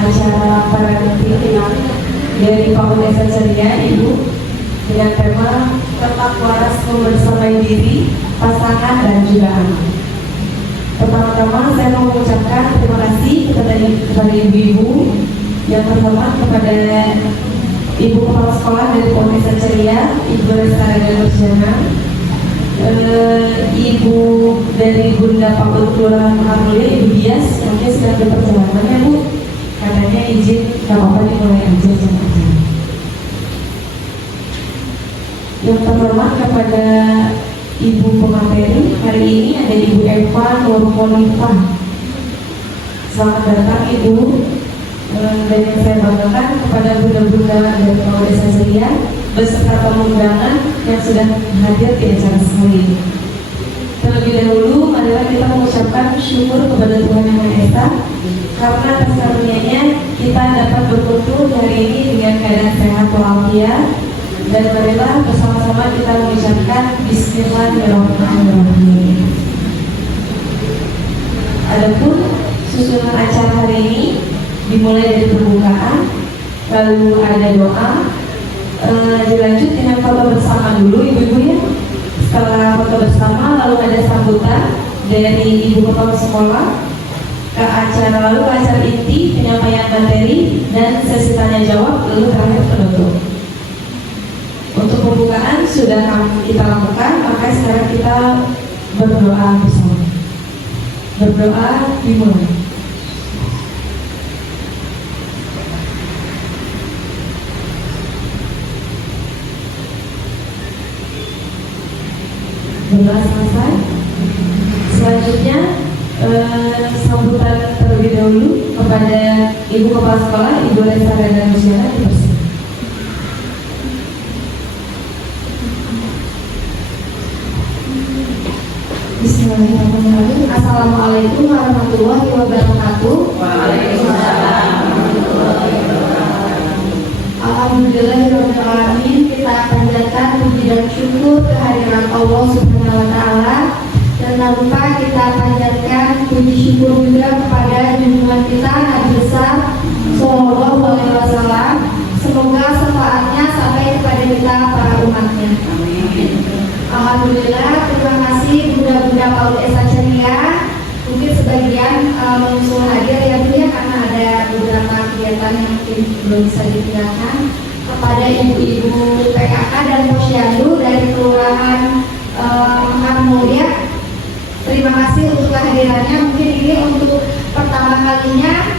acara parantingan dari Fakultas Ceria Ibu dengan tema tetap waras membersamai diri, pasangan dan juga anak. Pertama-tama saya mau mengucapkan terima kasih kepada ibu-ibu. Yang pertama kepada Ibu Kepala Sekolah dari Fakultas Ceria, Ibu Lestari Nurjana, Ibu dari Bunda Pakut Kelurahan Mahamulia, Ibu Dias, yang sedang berperjalanan ya Bu. Katanya izin, gak apa-apa dimulai aja sama aja. Yang terhormat kepada Ibu pemateri, hari ini ada Ibu Eva Nurmonifah. Selamat datang Ibu. Dan yang saya banggakan kepada bunda-bunda dari Fakultas Ceria beserta tamu undangan yang sudah hadir di acara kali ini. Terlebih dahulu, marilah kita mengucapkan syukur kepada Tuhan Yang Maha Esa karena atas karunia-Nya kita dapat berkumpul hari ini dengan keadaan sehat walafiat, dan marilah bersama-sama kita mengucapkan Bismillahirrahmanirrahim. Adapun susunan acara hari ini dimulai dari pembukaan, lalu ada doa, dilanjut dengan foto bersama dulu ibu-ibu ya. Setelah foto bersama lalu ada sambutan dari Ibu Kepala Sekolah ke acara, lalu ke acara inti penyampaian materi dan sesi tanya jawab, lalu terakhir penutup. Untuk pembukaan sudah kita lakukan, maka sekarang kita berdoa bersama. Berdoa dimulai. Berdoa selesai. Selanjutnya sambutan terlebih dahulu kepada Ibu Kepala Sekolah, Ibu Lestari Nurjana, dipersilakan. Bismillahirrahmanirrahim. Assalamualaikum warahmatullahi wabarakatuh. Waalaikumsalam warahmatullahi wabarakatuh. Alhamdulillahirabbil alamin. Kita panjatkan puji dan syukur kehadiran Allah Subhanahu wa taala, dan tak lupa kita panjatkan puji syukur juga kepada junjungan kita Nabi besar sallallahu alaihi wasallam. Semoga syafaatnya sampai kepada kita para umatnya. Amin. Alhamdulillah, terima kasih bunda-bunda Fakultas Ceria. Mungkin sebagian mengusul hadir ya Bu ya, karena ada beberapa kegiatan yang mungkin belum bisa ditinggalkan. Kepada ibu-ibu PKK dan Posyandu dari Kelurahan Mahamulia, terima kasih untuk kehadirannya. Mungkin ini untuk pertama kalinya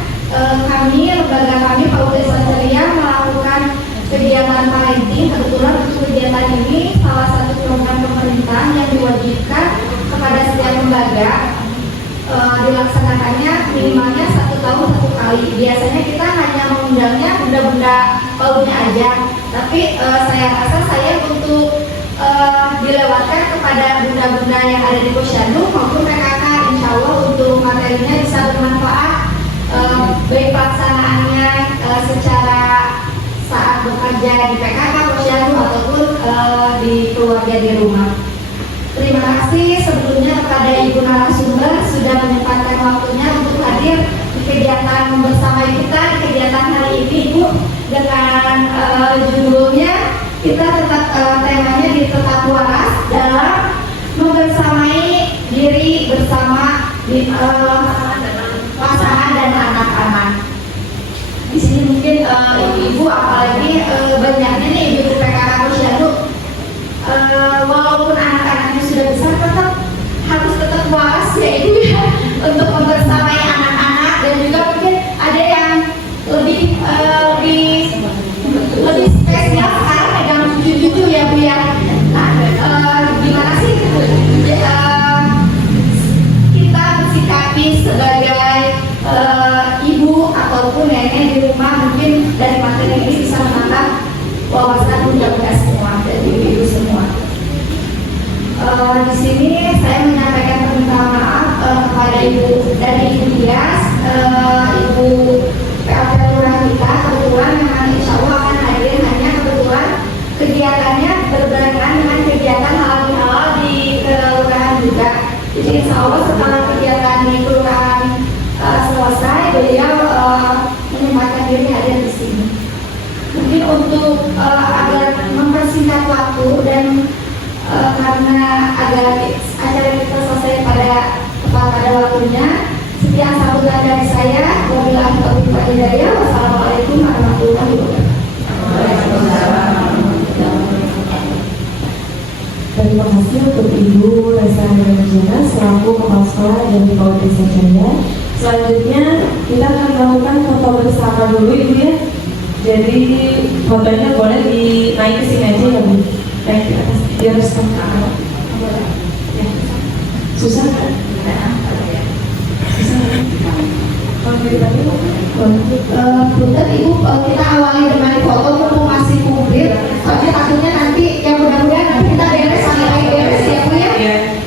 kami, lembaga kami Fakultas Ceria melakukan kegiatan parenting. Kebetulan untuk kegiatan ini salah satu program pemerintah yang diwajibkan kepada setiap lembaga. Dilaksanakannya minimalnya 1 tahun 1 kali. Biasanya kita hanya mengundangnya bunda-bunda pautnya aja, tapi saya rasa saya untuk dilewatkan kepada bunda-bunda yang ada di Posyandu maupun PKK, insya Allah untuk materinya bisa bermanfaat, baik pelaksanaannya secara saat bekerja di PKK, Posyandu ataupun di keluarga di rumah. Terima kasih sebelumnya kepada Ibu narasumber sudah menyempatkan waktunya untuk hadir di kegiatan bersama kita, di kegiatan hari ini Ibu, dengan judulnya kita tetap temanya di tetap waras dalam membersamai diri bersama di pasangan dan anak-anak. Di sini mungkin ibu-ibu apalagi banyaknya nih ibu PKK Posyandu, walaupun anak-anaknya sudah besar harus tetap waras ya ibu ya, untuk membersamai anak-anak, dan juga mungkin ada yang lebih spesial sekarang pegang cucu-cucu ya Bu ya. Nah, gimana sih kita bersikapi sebagai ibu ataupun nenek di rumah? Mungkin dari materi ini bisa menambah wawasan bunda-bunda semua dan ibu-ibu semua. Di sini saya menyampaikan permintaan maaf kepada ibu dari Ibu Dias, Ibu PLT Lurah kita. Kebetulan memang insya Allah akan hadir, hanya kebetulan kegiatannya berbarengan dengan kegiatan halal di kelurahan juga. Jadi insya Allah setelah kegiatan di kelurahan selesai, beliau diri hadir di sini. Mungkin untuk agar mempersingkat waktu dan karena agar acara kita selesai pada waktunya, sekian sambutan dari saya. Wabillahi taufiq wal hidayah. Wassalamualaikum warahmatullahi wabarakatuh. Terima kasih untuk Ibu Resa Nurjana selaku Kepala Sekolah dari PAUD Desa Jaya. Selanjutnya kita akan melakukan foto bersama dulu Ibu ya. Jadi fotonya boleh dinaik ke sini aja ya Bu. Naik ke atas biar setengah. Ya. Susah kan? Susah. Kalau dari tadi Punten Ibu, kita awali dengan foto mumpung masih komplit. Soalnya takutnya nanti ya mudah-mudahan nanti kita beres sampai beres ya Bu ya.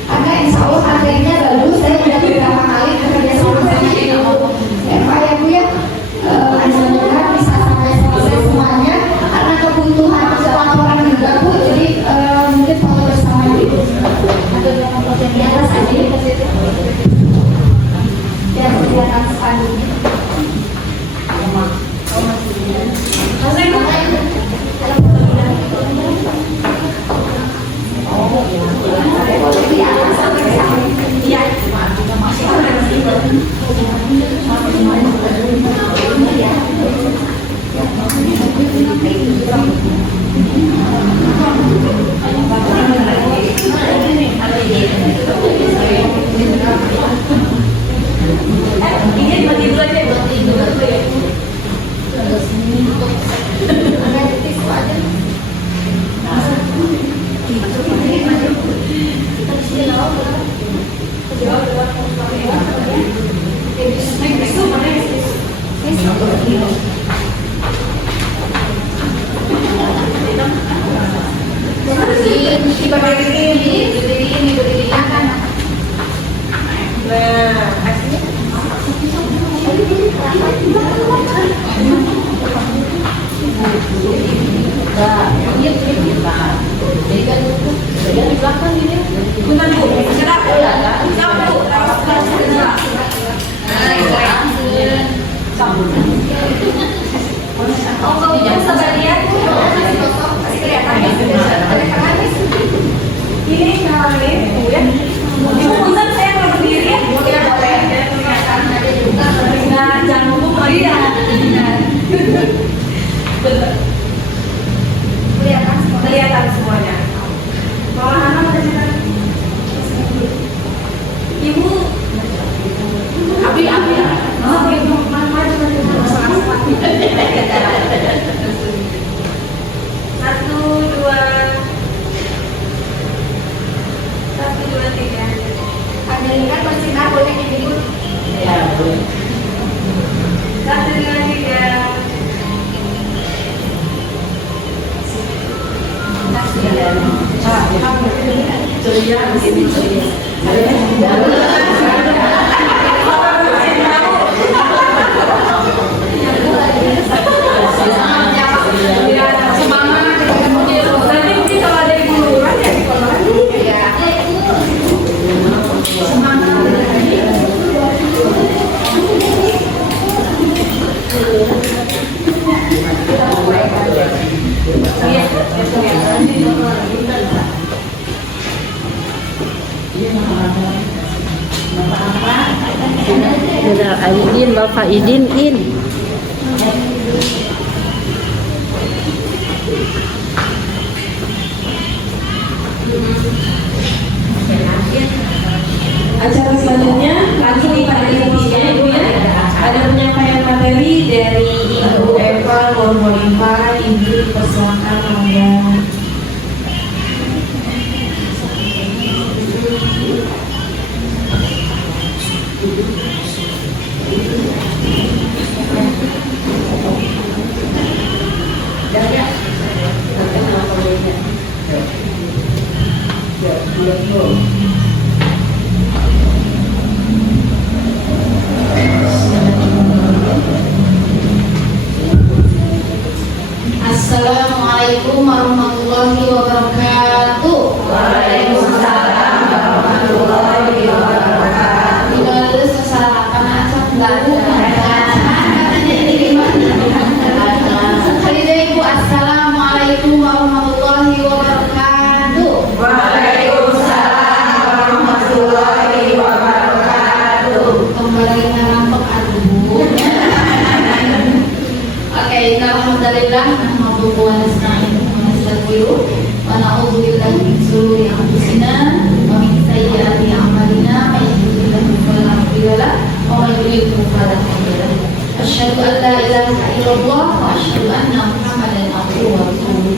Karena insya Allah materinya bagus. Saya sudah beberapa kali bekerja sama Ibu Eva ya Bu ya. Mudah-mudahan bisa sampai selesai semuanya. Karena kebutuhan laporan juga Bu. Jadi mungkin foto bersama Ibu. Di atas aja biar kelihatan spanduknya. kelihatan semuanya. Mama Hana udah cerita. Ibu Abi oh ibu mama satu dua tiga. Amerika masih nggak boleh ibu. Ya boleh. 1 2 3. Ceria di sini ceria. Aidin, Bapak Idin in. Acara selanjutnya lanjut pada intinya Ibu ya. Ada penyampaian materi dari Ibu Eva Nurholifah. Ibu dipersilakan monggo. Assalamualaikum warahmatullahi wabarakatuh. Waalaikumsalam warahmatullahi wabarakatuh. Tidak ada sesalahan asal enggak ada. alhamdulillah nahmaduhu wa nasta'inuhu wa nastaghfiruh wa na'udzu billahi min shururi anfusina wa min sayyiati a'malina may yahdihillahu fala mudilla lahu wa may yudlil fala hadiya lahu. Asyhadu an la ilaha illallah wa asyhadu anna Muhammadan abduhu wa rasuluh.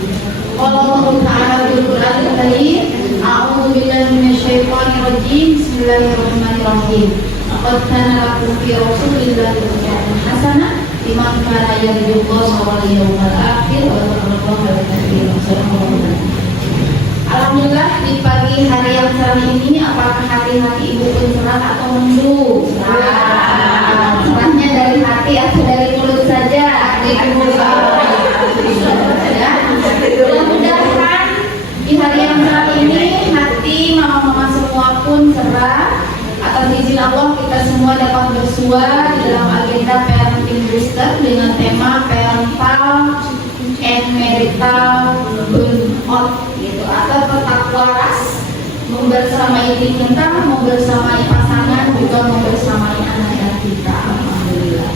Qala Allah ta'ala fil Qur'anil Karim, a'udzu billahi minasyaitonir rajim. Bismillahirrahmanirrahim. Laqad kana lakum fi rasulillahi uswatun hasanah liman kana yarjullaha wal yawmal akhir wa dzakarallaha katsiran. Alhamdulillah, di pagi hari yang cerah ini, apakah hati-hati ibu pun cerah atau mendung? Cerahnya dari hati atau dari mulut saja? Mudah-mudahan di hari yang cerah ini hati mama-mama semua pun cerah. Atas izin Allah kita semua dapat bersua di dalam agenda parenting booster dengan tema parental and marital burnout gitu, atau tetap waras membersamai diri kita, membersamai pasangan, juga membersamai anak-anak kita. Alhamdulillah.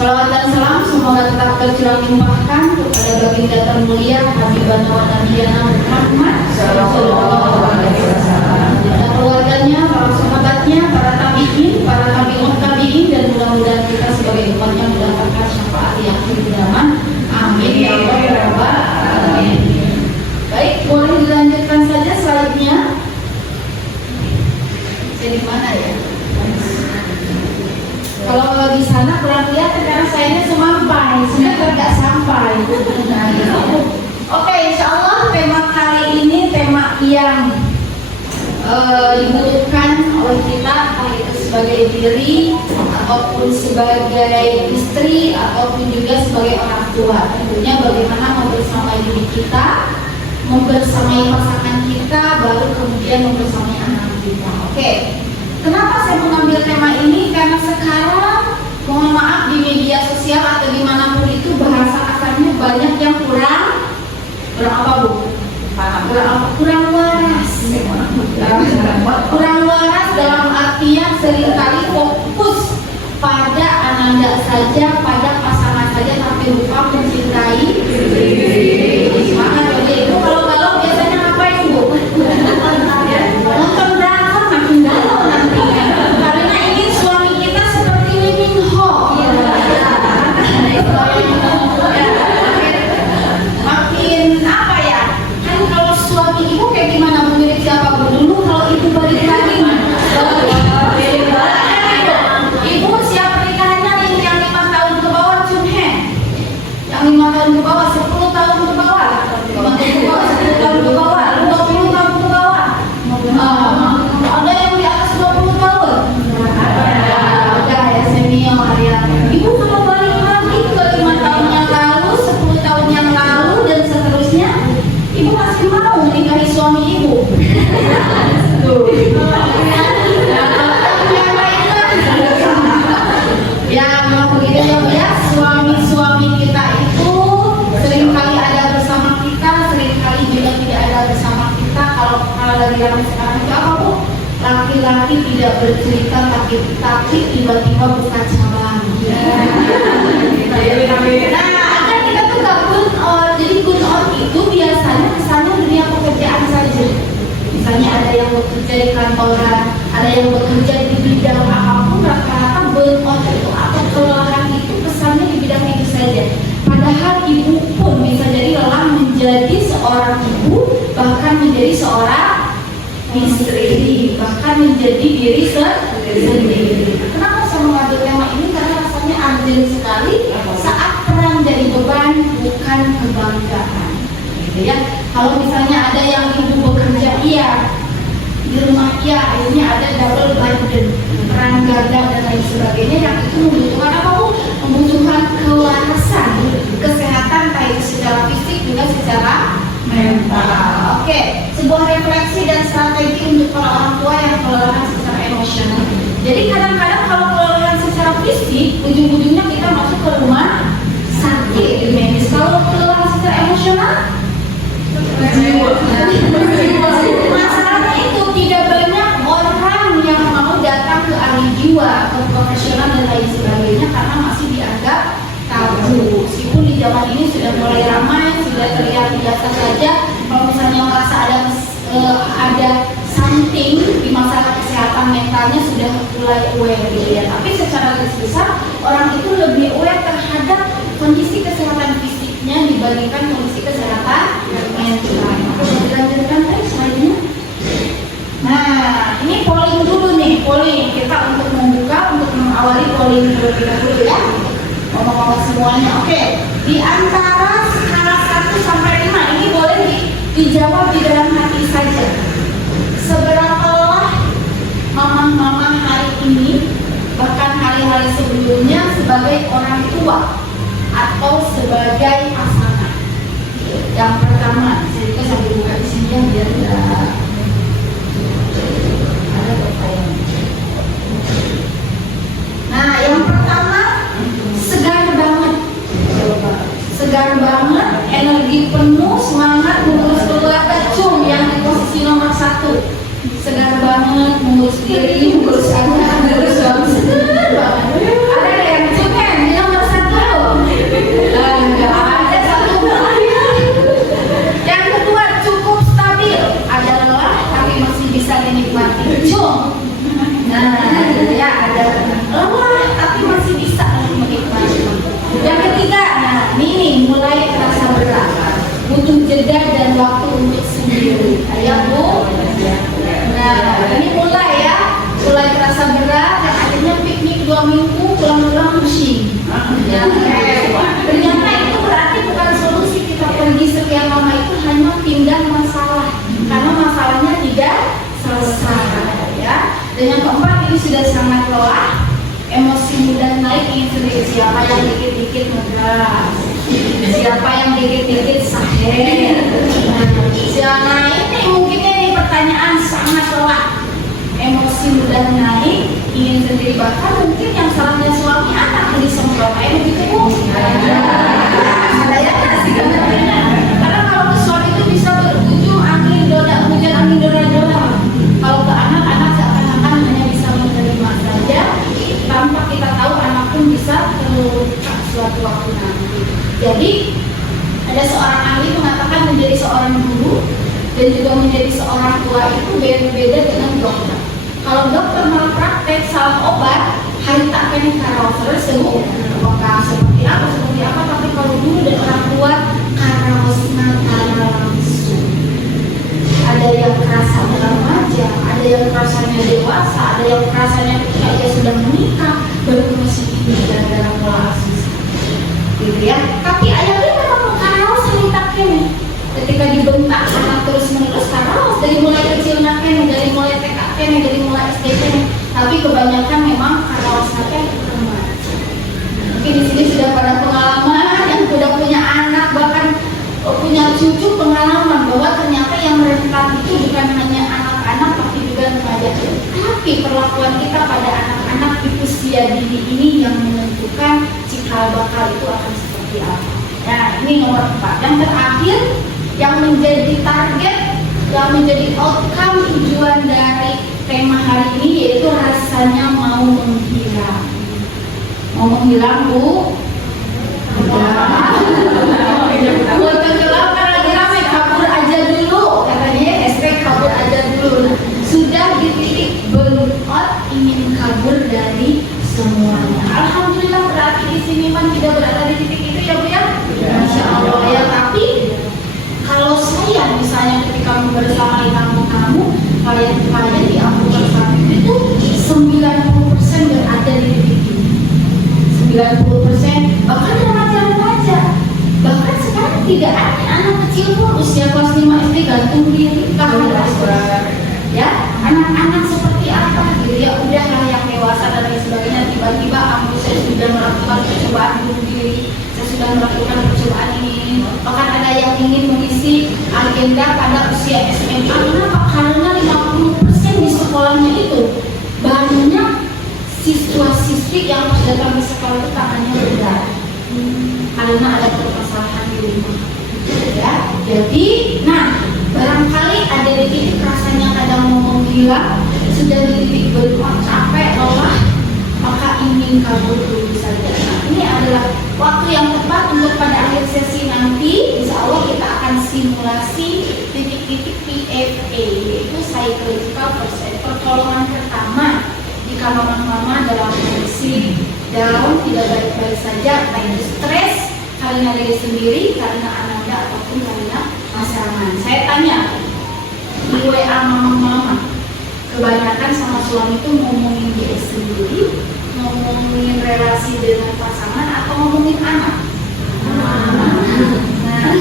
Salawat dan salam semoga tetap tercurah limpahkan kepada baginda termulia Habibana wa Nabiyana Muhammad sallallahu alaihi wasallam, dan keluarganya, para sahabatnya, para tabi'in, para tabi'ut tabi'in, dan mudah-mudahan kita sebagai umatnya mendapatkan syafaat yang akhir zaman. Amin ya rabbal alamin. Baik, boleh dilanjutkan saja slide-nya. Jadi mana ya? Kalau di sana kurang kelihatan karena sayanya semampai, sebenarnya nggak sampai. Oke, insya Allah tema kali ini tema yang dibutuhkan oleh kita, entah itu sebagai diri ataupun sebagai istri ataupun juga sebagai orang tua. Tentunya bagaimana membersamai diri kita, membersamai pasangan kita, baru kemudian membersamai anak kita. Oke. Kenapa saya mengambil tema ini? Karena sekarang, mohon maaf, di media sosial atau dimanapun itu bahasa kasarnya banyak yang kurang apa Bu? Kurang waras. Kurang waras dalam artian seringkali fokus pada ananda saja, pada pasangan saja, tapi lupa mencintai semangat aja itu. Kalau biasanya ngapain Bu? Nonton drakor makin galau nanti, karena ingin suami kita seperti Lee Min Ho. Makin apa ya? Kan kalau suami ibu kayak gimana, mirip siapa Bu? Dulu kalau ibu balik lagi ibu siap pernikahannya yang 5 tahun ke bawah, Chun Hen. Yang 5 tahun ke bawah, 10 tahun ke bawah, 5 tahun ke bawah, 10 tahun ke bawah, 20 tahun ke bawah. Ada yang di atas 20 tahun. Udah ya senior ya. Ibu kalau balik lagi ke 5 tahun yang lalu, 10 tahun yang lalu, dan seterusnya, ibu masih mau menikahi suami ibu. Ya, mau begitu ya, suami-suami kita itu seringkali ada bersama kita, seringkali juga tidak ada bersama kita. Kalau dari yang sekarang itu apa Bu? Laki-laki tidak bercerita tapi tiba-tiba buka cabang. Nah, akan kita tuh gak burn out. Jadi burn out itu biasanya kesannya dunia pekerjaan saja. Misalnya ada yang bekerja di kantoran, ada yang bekerja di bidang apapun, rata-rata burn out itu atau kelelahan itu kesannya di bidang itu saja. Padahal ibu pun bisa jadi lelah menjadi seorang ibu, bahkan menjadi seorang istri, bahkan menjadi diri sendiri. Kenapa saya mengambil tema ini? Karena rasanya urgent sekali saat peran jadi beban, bukan kebanggaan. Gitu ya. Kalau misalnya ada yang ibu bekerja, iya, di rumah iya, akhirnya ada double burden, peran ganda dan lain sebagainya, yang itu membutuhkan apa Bu? Membutuhkan kewarasan, kesehatan, baik secara fisik juga secara mental. Oke, sebuah refleksi dan strategi untuk para orang tua yang kelelahan secara emosional. Jadi kadang-kadang kalau kelelahan secara fisik, ujung-ujungnya kita masuk ke rumah sakit di medis. Kalau kelelahan secara emosional, masalahnya itu tidak banyak orang yang mau datang ke ahli jiwa, ke profesional dan lain sebagainya karena masih dianggap tabu. zaman ini sudah mulai ramai, sudah terlihat biasa saja. Kalau misalnya merasa ada something di masalah kesehatan mentalnya sudah mulai aware gitu ya. Tapi secara garis besar orang itu lebih aware terhadap kondisi kesehatan fisiknya dibandingkan kondisi kesehatan mental. Aku mau dilanjutkan slide-nya. Nah, ini polling dulu nih, polling kita untuk membuka, untuk mengawali polling terlebih dahulu ya. Ngomong-ngomong semuanya, oke. Di antara skala 1 sampai 5 ini boleh dijawab di dalam hati saja. Seberapa lelah mamah-mamah hari ini, bahkan hari-hari sebelumnya sebagai orang tua atau sebagai pasangan. Yang pertama, saya juga sambil buka di sini ya biar tidak ada pertanyaan. Nah, yang pertama segar banget, segar banget, energi penuh, semangat mengurus keluarga, yang di posisi nomor 1. Segar banget, mengurus diri, mengurus anak, mengurus suami, segar banget. Ada yang cuman di nomor 1? Enggak ada satu. Yang kedua cukup stabil, ada lelah tapi masih bisa dinikmati. Nah, ya ada lelah tapi masih bisa menikmati. Yang ketiga, nah ini mulai terasa berat, butuh jeda dan waktu untuk sendiri. Ya Bu. Nah ini mulai ya, mulai terasa berat. Yang artinya piknik 2 minggu pulang-pulang pusing. Ya, ternyata itu berarti bukan solusi kita pergi sekian lama itu hanya pindah masalah, karena masalahnya tidak selesai ya. Dan yang keempat, ini sudah sangat lelah, emosi mudah naik, ingin sendiri. Siapa yang dikit-dikit ngegas, siapa yang dikit-dikit saher. Siapa ini mungkinnya ini pertanyaan sangat lelah, emosi mudah naik, ingin sendiri, bahkan mungkin yang salahnya suami anak disemprot kayak begitu Bu. Ada ya sih karena kalau ke suami itu bisa berujung angin doda hujan, angin doda. Kalau ke anak-anak seakan-akan hanya bisa menerima saja tanpa kita tahu anak pun bisa terluka suatu waktu nanti. Jadi ada seorang ahli mengatakan menjadi seorang guru dan juga menjadi seorang tua itu beda-beda dengan dokter. Kalau dokter malpraktek salah obat, hari tak kena karawser sembuh. Apakah seperti apa? Tapi kalau guru dan orang tua karawasna langsung. Ada yang kerasa remaja, ada yang kerasanya dewasa, ada yang kerasanya ketika ia sudah menikah baru masih ini gara-gara pola asuh. Gitu ya. Tapi ayahnya memang karawas cerita kene. Ketika dibentak anak terus menerus karawas dari mulai kecil nakene, dari mulai TK kene, dari mulai SD kene. Tapi kebanyakan memang karawas nakene remaja. Mungkin di sini sudah pada pengalaman yang sudah punya anak, bahkan punya cucu, pengalaman bahwa ternyata yang rentan itu bukan hanya anak-anak tapi juga remaja. Tapi perlakuan kita pada anak-anak di usia dini ini yang menentukan cikal bakal itu akan seperti apa. Nah ini nomor 4. Yang terakhir, yang menjadi target, yang menjadi outcome tujuan dari tema hari ini yaitu rasanya mau menghilang. Mau menghilang Bu? Buat tenggelam kan lagi rame, kabur aja dulu katanya, hashtag kabur aja dulu. Sudah di titik burnout, ingin kabur dari semuanya. Alhamdulillah berarti di sini man tidak berada di titik itu ya Bu ya. Masya Allah ya. Tapi kalau saya misalnya ketika bersama kamu klien di Ampun Sakit itu 90% berada di titik ini. 90% bahkan remaja-remaja. Bahkan sekarang tidak ada anak kecil pun usia kelas 5 SD gantung diri karena ya anak-anak seperti apa gitu ya, udahlah yang dewasa dan lain sebagainya. Tiba-tiba saya sudah melakukan percobaan bunuh diri, saya sudah melakukan percobaan ini. Bahkan ada yang ingin mengisi agenda pada usia SMA. Kenapa? Karena 50% di sekolahnya itu banyak siswa-siswi yang datang di sekolah itu tangannya berat karena ada permasalahan di rumah ya. Jadi nah barangkali ada di titik rasanya kadang mau menghilang, sudah di titik berubah capek lelah, maka ini mending kabur dulu saja. Nah, ini adalah waktu yang tepat untuk pada akhir sesi nanti, insya Allah kita akan simulasi titik-titik PFA, yaitu psychological first aid, pertolongan pertama jika mama-mama dalam kondisi down, tidak baik-baik saja, entah itu stres karena diri sendiri, karena ananda, ataupun karena pasangan. Saya tanya di WA mama-mama, kebanyakan sama suami itu ngomongin diri sendiri, ngomongin relasi dengan pasangan, atau ngomongin anak? Nah,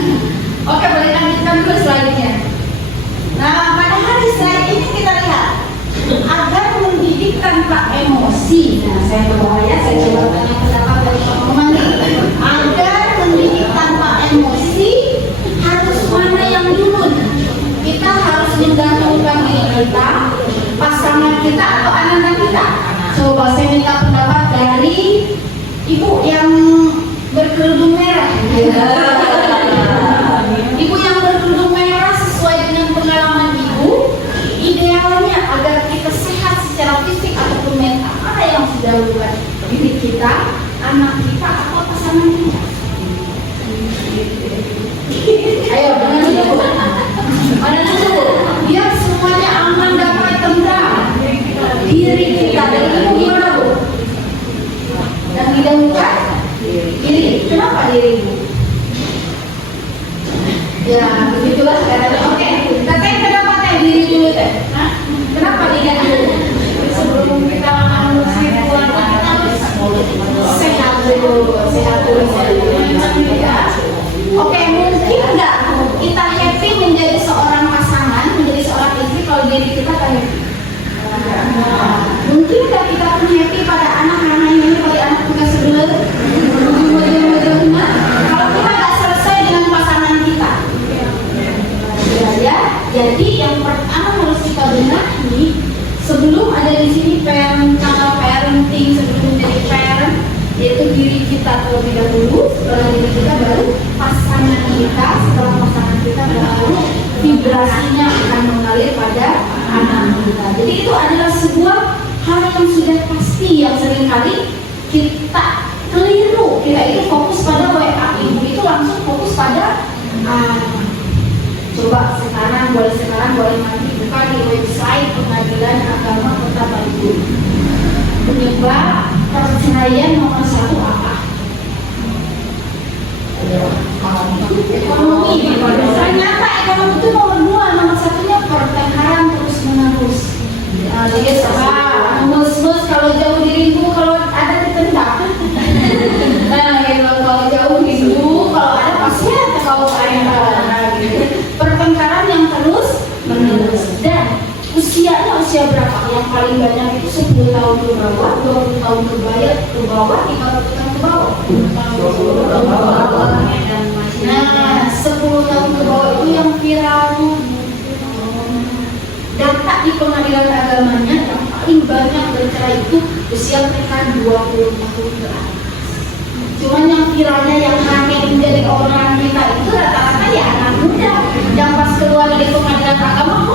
oke, boleh lanjutkan dulu selanjutnya. Nah, pada hari slide ini kita lihat agar mendidik tanpa emosi. Nah, saya berdoa ya, saya coba tanya pendapat dari teman-teman nih. Agar mendidik tanpa emosi, harus mana yang dulu? Kita harus menggantungkan diri kita, pasangan kita, atau anak-anak kita. Coba saya minta pendapat dari ibu yang berkerudung merah. Ibu yang berkerudung merah, sesuai dengan pengalaman ibu, idealnya agar kita sehat secara fisik ataupun mental, apa yang sudah dilakukan diri kita, anak kita, atau pasangan kita? Ayo, mana dulu? Mana dulu? Biar semuanya aman dapat tentang diri kita. Dari ibu gimana, Bu? Yang didahulukan? Diri. Kenapa diri, Bu? Ya, begitulah sekarang. Oke, katanya pendapatnya diri dulu teh. Hah? Kenapa diri dulu? Sebelum kita mengusir keluarga, kita harus sehat dulu, sehat dulu. Ya. Oke, mungkin nggak kita happy menjadi seorang pasangan, menjadi seorang istri kalau diri kita kan happy? Mungkin nggak kita pun happy pada anak karena ini pada anak kita sebelah? Kalau kita nggak selesai dengan pasangan kita, ya. Jadi yang pertama harus kita benahi sebelum ada di sini parenting, sebelum menjadi parent, yaitu diri kita terlebih dahulu. Setelah diri kita baru pasangan kita, setelah pasangan kita baru vibrasinya akan mengalir pada anak kita. Jadi itu adalah sebuah hal yang sudah pasti, yang seringkali kita keliru. Kita itu fokus pada WA, ibu itu langsung fokus pada coba sekarang boleh nanti buka di website Pengadilan Agama Kota Bandung. Penyebab perceraian nomor 1 apa? Ekonomi. Ternyata ekonomi itu nomor 2, nomor 1-nya pertengkaran terus menerus. Jadi mus kalau jauh dirimu, kalau ada ditendang. Nah, kalau jauh dirimu, kalau ada pasti ada kau gitu. Pertengkaran yang terus menerus. Dan usianya usia berapa? Yang paling banyak itu 10 tahun ke bawah, 20 tahun ke bawah, 30 tahun ke bawah. Nah, 10 tahun ke bawah itu yang viral. Data di pengadilan agamanya yang paling banyak bercerai itu usia mereka 20 tahun ke atas. Cuman yang viralnya yang rame menjadi orang kita itu rata-rata ya anak muda yang pas keluar dari pengadilan agama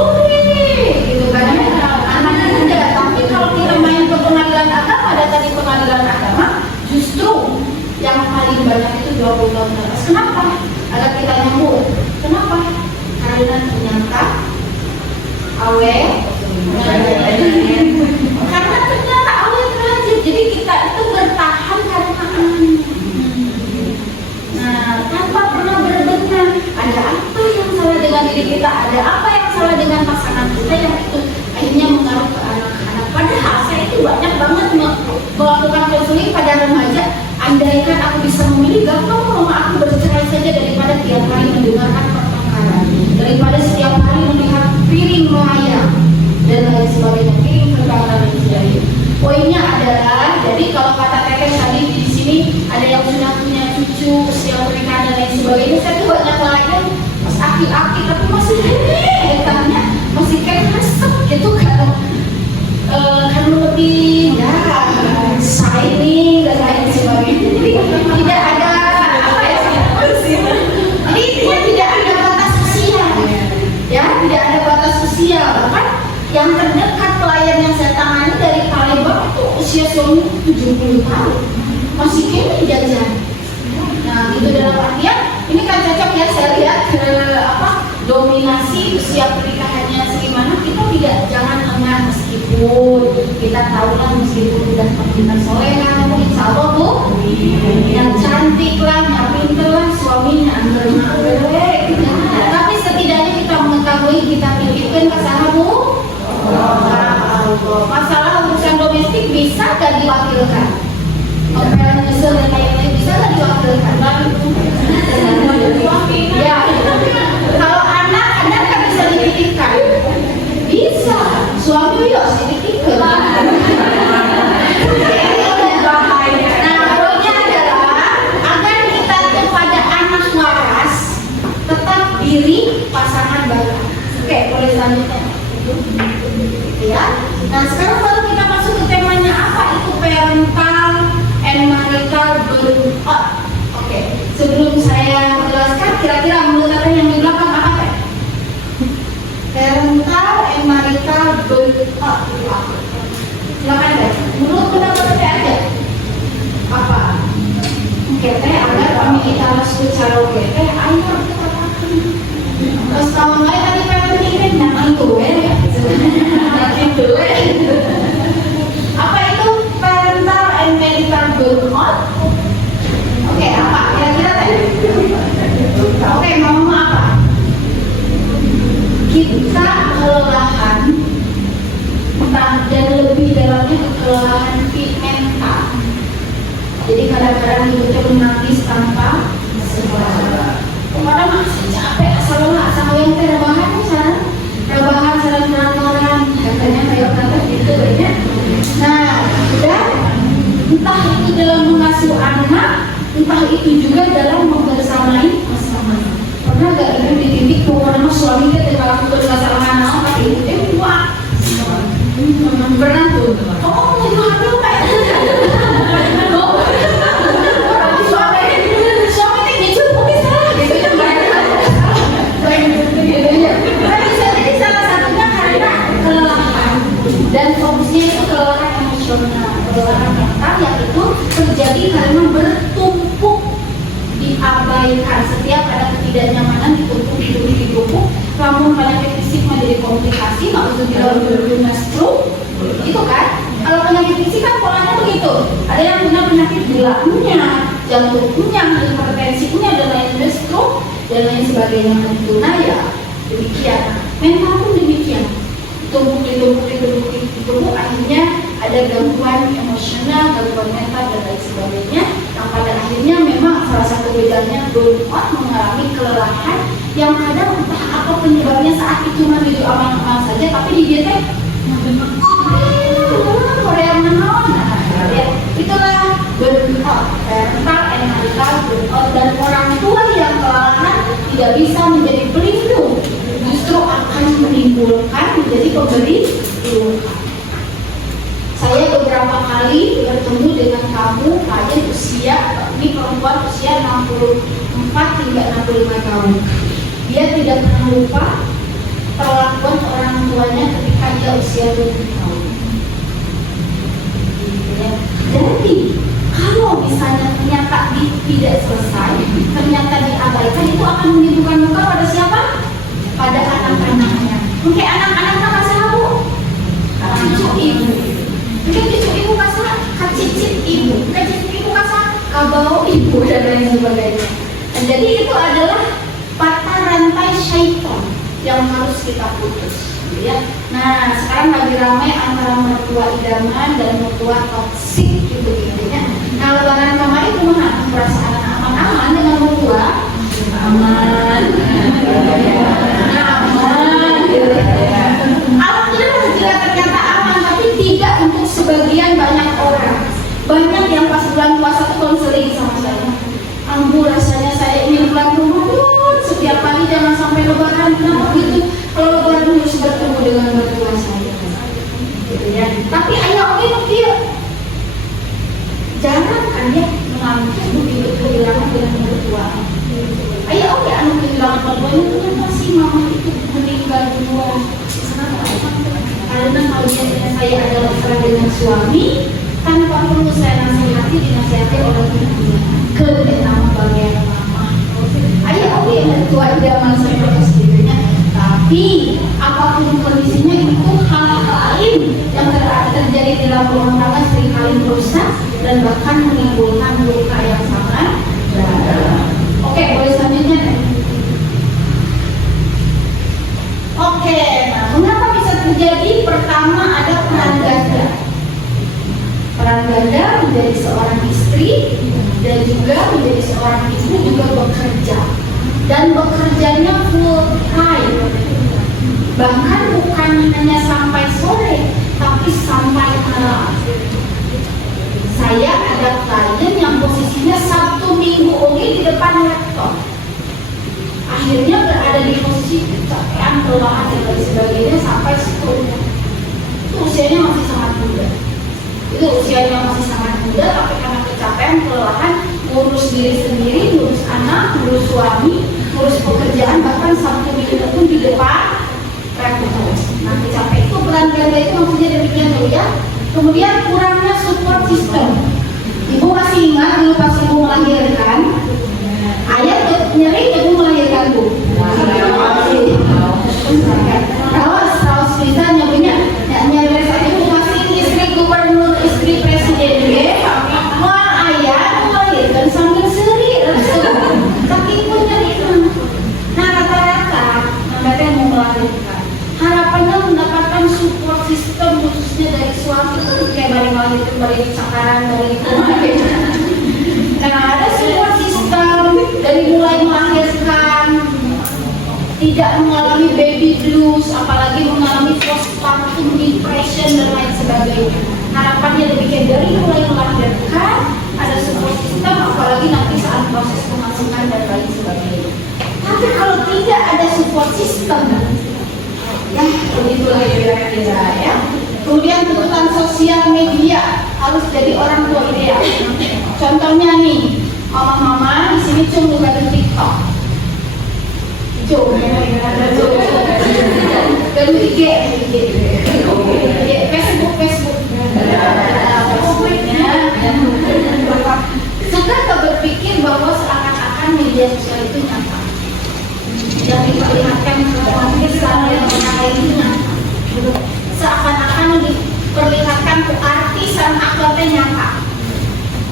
gitu kan, anak muda. Tapi kalau kita main ke pengadilan agama, data di pengadilan agama justru yang paling banyak itu 20 tahun ke atas. Kenapa? Agar kita nyambung. Kenapa? Karena ternyata awet karena ternyata awet rajin. Jadi kita itu bertahan karena tanpa pernah berbenah ada apa yang salah dengan diri kita, ada apa yang salah dengan pasangan kita, yang itu akhirnya mengaruh ke anak-anak. Padahal saya itu banyak banget melakukan konseling pada remaja. Andaikan aku bisa memilih, gampang mama aku bercerai saja daripada tiap hari mendengarkan pertengkaran, daripada setiap hari melihat piring melayang dan lain sebagainya, piring terbang dan lain sebagainya. Poinnya adalah, jadi kalau kata Teteh tadi di sini ada yang sudah punya cucu, usia pernikahan dan lain sebagainya. Saya tuh banyak lain pas aki-aki tapi masih tanya masih kayak resep gitu kan, kan lebih ya shining dan lain sebagainya. Jadi tidak ada apa ya, jadi intinya tidak ada batas usia, ya tidak ada batas usia. Bahkan yang terdekat klien yang saya tangani dari Palembang itu usia suami 70 tahun. tahu masih kini jajan. Nah itu dalam artian ini kan cocok ya, saya lihat dominasi usia pernikahannya segimana. Kita tidak, jangan lengah meskipun kita tahu lah, meskipun udah kita soleha, namun insya Allah bu yang cantik lah, yang pinter lah, suaminya angger-angger. Tapi setidaknya kita mengetahui, kita pikirkan pasangan bu. Masalah urusan domestik bisa gak diwakilkan? Operan nyesel dan lain-lain bisa gak diwakilkan? Ya, kalau anak kan bisa dititipkan. Bisa, suami yuk dititipkan. Nah, poinnya adalah agar kita kepada anak waras tetap diri pasangan baru. Oke, boleh selanjutnya. Ya. Nah, sekarang baru kita masuk ke temanya, apa itu parental and marital burnout. Oke, sebelum saya menjelaskan, kira-kira menurut kalian yang di belakang apa teh? Parental and marital burnout. Silakan deh. Menurut pendapat teh aja. Apa? Oke, teh agar kami kita masuk cara oke teh ayo kita katakan. Terus tahun lain tadi parenting kan jangan tuh ya. Apa itu parental and marital burnout? Oke, apa? Kira-kira tadi? Oke, mama apa? Kita kelelahan, dan lebih dalamnya kelelahan mental. Jadi kadang-kadang kita menangis tanpa sebab. Kadang masih capek, asal lelah, asal yang terbahan misalnya. Rebahan saran-saran katanya kayak kata gitu ya. Nah, dan entah itu dalam mengasuh anak, entah itu juga dalam membersamai pasangan. Pernah gak ini di titik pokoknya suami kita kalau bersama anak tapi dia kuat. Pernah tuh. Oh, itu hamil kayak. Suami itu mungkin salah gitu ya. Dan fokusnya itu kelelahan emosional, kelelahan mental yang itu terjadi karena bertumpuk, diabaikan. Setiap ada ketidaknyamanan ditumpuk, namun penyakit fisik menjadi komplikasi, maksudnya ujung-ujungnya stroke, itu kan? Kalau penyakit fisik kan polanya begitu. Ada yang punya penyakit gula punya, jantung punya, hipertensi punya, dan lain-lain, stroke dan lain sebagainya. Nah ya, demikian. Mental pun demikian. Tumpuk, akhirnya ada gangguan emosional, gangguan mental dan lain sebagainya. Yang pada akhirnya memang salah satu bedanya burnout, mengalami kelelahan yang kadang entah apa penyebabnya saat itu mah itu aman-aman saja, tapi di dia teh Korea menawan. Itulah burnout, parental and marital burnout. Dan orang tua yang kelelahan tidak bisa menjadi pelindung, justru akan menimbulkan menjadi pemberi luka. Saya beberapa kali bertemu dengan kamu klien usia, ini perempuan usia 64 hingga 65 tahun. Dia tidak pernah lupa perlakuan orang tuanya ketika dia usia 20 tahun. Jadi kalau misalnya ternyata tidak selesai, ternyata diabaikan, itu akan menimbulkan luka pada siapa? Pada anak-anaknya. Mungkin anak-anak kasih aku cucu ibu, mungkin cucu ibu kasih kacicit ibu, kacicit ibu kasih kabau ibu dan lain sebagainya. Dan jadi itu adalah patah rantai syaitan yang harus kita putus, ya. Nah sekarang lagi ramai antara mertua idaman dan mertua toksik gitu ya. Nah lebaran kemarin kumaha perasaan aman-aman dengan mertua? Aman. Alhamdulillah jika ternyata aman, tapi tidak untuk sebagian banyak orang. Banyak yang pas bulan puasa itu konseling sama saya. Ambu rasanya saya ingin bulan Ramadan setiap kali, jangan sampai lebaran. Kenapa gitu? Kalau lebaran harus bertemu dengan mertua saya. Gitu ya. Tapi ayah dia jangan ayah mengambil begitu kehilangan dengan mertua. Ayah anu kehilangan mertua itu kan pasti mama itu meninggal duluan. Karena kalian saya adalah serah dengan suami, tanpa perlu saya nasihati, dinasihati oleh ibunya ke nama bagian mama. Ayah oke itu aja saya pastinya. Tapi apapun kondisinya itu hal lain yang terjadi di dalam rumah tangga seringkali merusak dan bahkan menimbulkan luka yang sangat dalam. Oke, boleh selanjutnya. Oke, nah mengapa bisa terjadi? Pertama ada peran ganda. Peran ganda menjadi seorang istri dan juga menjadi seorang ibu juga bekerja. Dan bekerjanya full time. Bahkan bukan hanya sampai sore, tapi sampai malam. Saya ada klien yang posisinya Sabtu Minggu di depan laptop. Akhirnya berada di posisi kecapean, kelelahan dan lain sebagainya sampai seterusnya. Itu usianya masih sangat muda. Tapi karena kecapean, kelelahan, ngurus diri sendiri, ngurus anak, ngurus suami, ngurus pekerjaan, bahkan Sabtu Minggu pun di depan laptop. Nah, kecapean itu peran ganda itu maksudnya demikian dulu ya. Kemudian kurangnya support system. Ibu masih ingat dulu pas ibu melahirkan, ayah nyeri ibu melahirkan bu. Rawas bisa nyebutnya nyeri saja ibu masih istri gubernur, istri presiden ya. Wah ayah melahirkan sambil seri, kaki pun nyeri. Nah rata-rata mereka yang mau melahirkan harapannya mendapatkan support system khususnya dari suami kayak balik sakaran, balik nah ada support system dari mulai melahirkan, tidak mengalami baby blues, apalagi mengalami postpartum depression dan lain sebagainya. Harapannya demikian dari mulai melahirkan ada support system, apalagi nanti saat proses pengasuhan dan lain sebagainya. Tapi kalau tidak ada support system, ya begitulah kira-kira ya. Kemudian tuntutan sosial media harus jadi orang tua ideal. Contohnya nih, mama-mama di sini cuma buka TikTok, dan IG, Facebook. Suka tak berpikir bahwa seakan-akan media sosial itu nyata. Yang diperlihatkan hampir selama yang mengenai itu nyata. Seakan-akan diperlihatkan ke artisan aktornya nyata.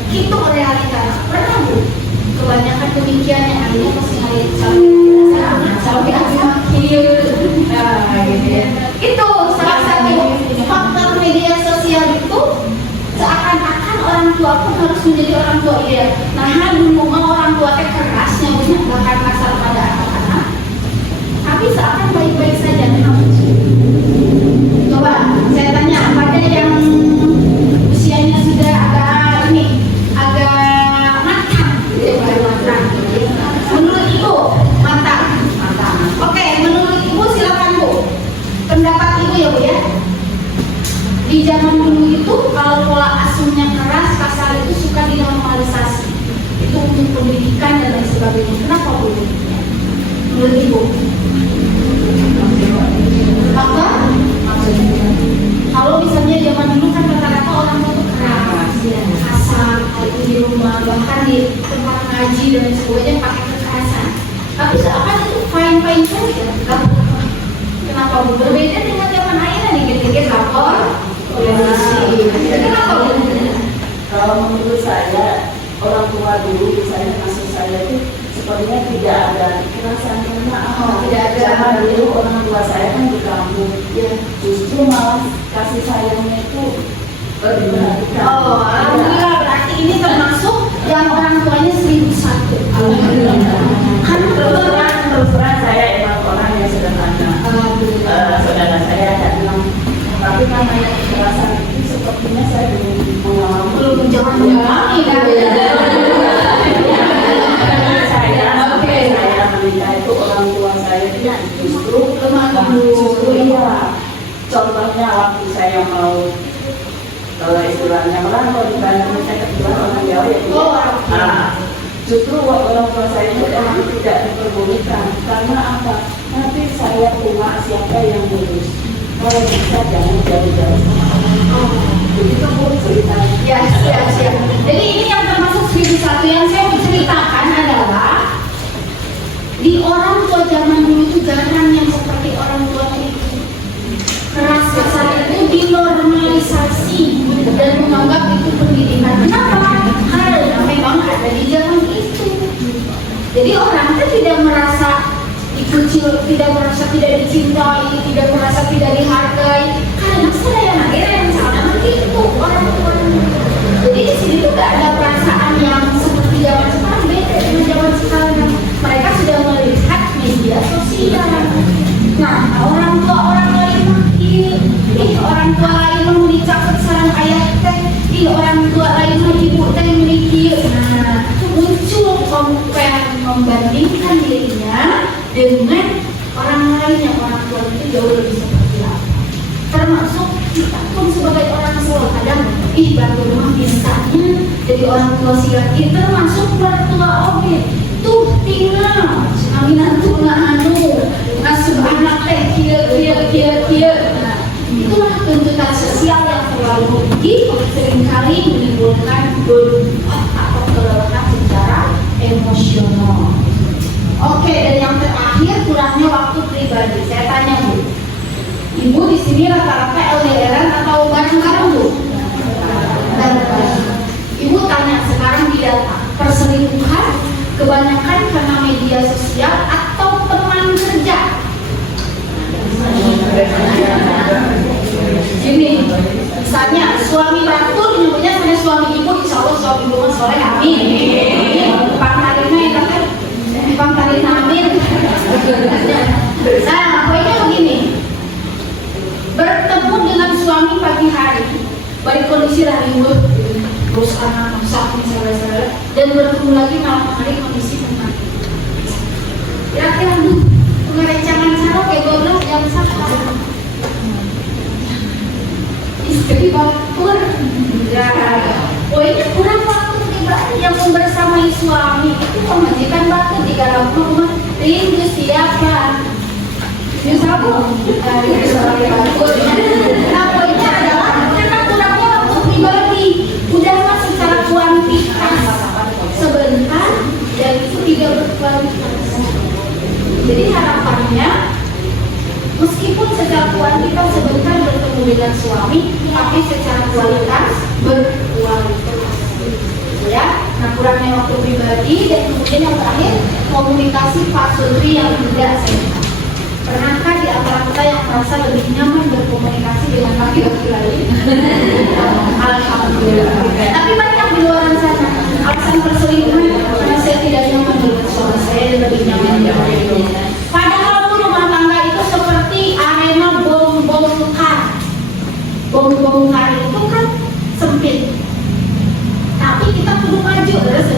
Itu realitas. Pernah bu? Kebanyakan demikian yang akhirnya pasti ngeliat sampai akhir. Nah, gitu ya. Itu salah satu faktor media sosial itu seakan-akan orang tua pun harus menjadi orang tua ideal. Nah, dulu mau orang tua keras nyebutnya bahkan kasar pada anak-anak. Tapi seakan baik-baik saja. Coba saya tanya pada yang usianya sudah agak matang, menurut ibu matang. Oke, menurut ibu silakan bu. Pendapat ibu ya bu ya. Di zaman dulu itu kalau pola asuhnya keras, kasar itu suka dinormalisasi. Itu untuk pendidikan dan lain sebagainya. Kenapa bu? Menurut ibu? Apa? Kalau misalnya zaman dulu kan rata-rata orang itu keras, kasar, itu di rumah, bahkan di tempat ngaji dan sebagainya pakai kekerasan. Tapi seakan itu fine saja. Kenapa bu? Berbeda dengan zaman akhirnya dikit-dikit lapor polisi. Kenapa bu? Kalau menurut saya orang tua dulu misalnya kasus saya itu sepertinya tidak ada kekerasan karena tidak ada. Zaman dulu orang tua saya kan di kampung, ya justru malah kasih sayangnya itu diperhatikan. Oh, alhamdulillah berarti ini termasuk yang orang tuanya 1001. Alhamdulillah. Kan terus terang saya emang orang yang sederhana. Saudara saya ada 6, tapi namanya kekerasan itu sepertinya saya belum mengalami kan ya. Saya menikah itu orang tua saya justru iya. Contohnya waktu saya mau istilahnya merantau di Bandung, saya kebetulan orang Jawa ya. Justru orang tua saya itu emang tidak diperbolehkan karena apa? Nanti saya tua siapa yang ngurus? Kalau bisa jangan jauh-jauh sama orang tua. Begitu bu ceritanya. Kenapa? Karena memang ada di zaman itu. Jadi orang itu tidak merasa dikucil, tidak merasa tidak dicintai, tidak merasa tidak dihargai. Karena saya yang sama itu orang-orang. Jadi di sini tuh gak ada perasaan yang seperti zaman sekarang, beda dengan zaman sekarang. Mereka sudah melihat media sosial. Nah, orang tua orang lain makin, orang tua lain mengucapkan sarang ayah teh, orang tua lain ibu teh memiliki. Nah, muncul compare, membandingkan dirinya dengan orang lain yang orang tua itu jauh lebih seperti apa. Termasuk kita pun sebagai orang tua kadang bantu rumah biasanya jadi orang tua siap kita termasuk mertua oke tuh tinggal aminan tuh ngasuh anak teh kia. Nah, itulah tuntutan sosial yang terlalu tinggi seringkali menimbulkan burnout atau kelelahan secara emosional. Oke, dan yang terakhir kurangnya waktu pribadi. Saya tanya Bu, Ibu di sini rata-rata LDR-an atau bareng-bareng Bu? Bareng-bareng. Ibu tanya sekarang di data perselingkuhan kebanyakan karena media sosial atau teman kerja? Gini, misalnya suami batul menyebutnya sama suami ibu, insya Allah suami ibu soleh, amin. Pangkarin amin. Nah, pokoknya begini, bertemu dengan suami pagi hari, balik kondisi ribut, terus anak masak misalnya, dan bertemu lagi malam hari kondisi tenang. Kira-kira pengerencangan cara kayak goblok jam satu. Istri batur, ya, pokoknya kurang waktu pribadi yang membersamai suami itu pemajikan batu di dalam rumah rindu siapa? Misalnya, dari suami batur. Nah, poinnya adalah karena kurangnya waktu pribadi, udah masuk secara kuantitas sebentar dan itu tidak berkualitas. Jadi harapannya meskipun secara kuantitas sebentar bertemu dengan suami, tapi secara kualitas berkualitas. Ya, nah kurangnya waktu pribadi dan kemudian yang terakhir komunikasi pasutri yang tidak sehat. Pernahkah di antara kita yang merasa lebih nyaman berkomunikasi dengan laki-laki lain? Alhamdulillah. Tapi banyak di luar sana alasan perselingkuhan karena saya tidak nyaman dengan suami saya dan lebih nyaman dengan dia. Padahal rumah tangga itu seperti arena bom kar. Bom kar itu kan sempit. Tapi kita perlu maju terus.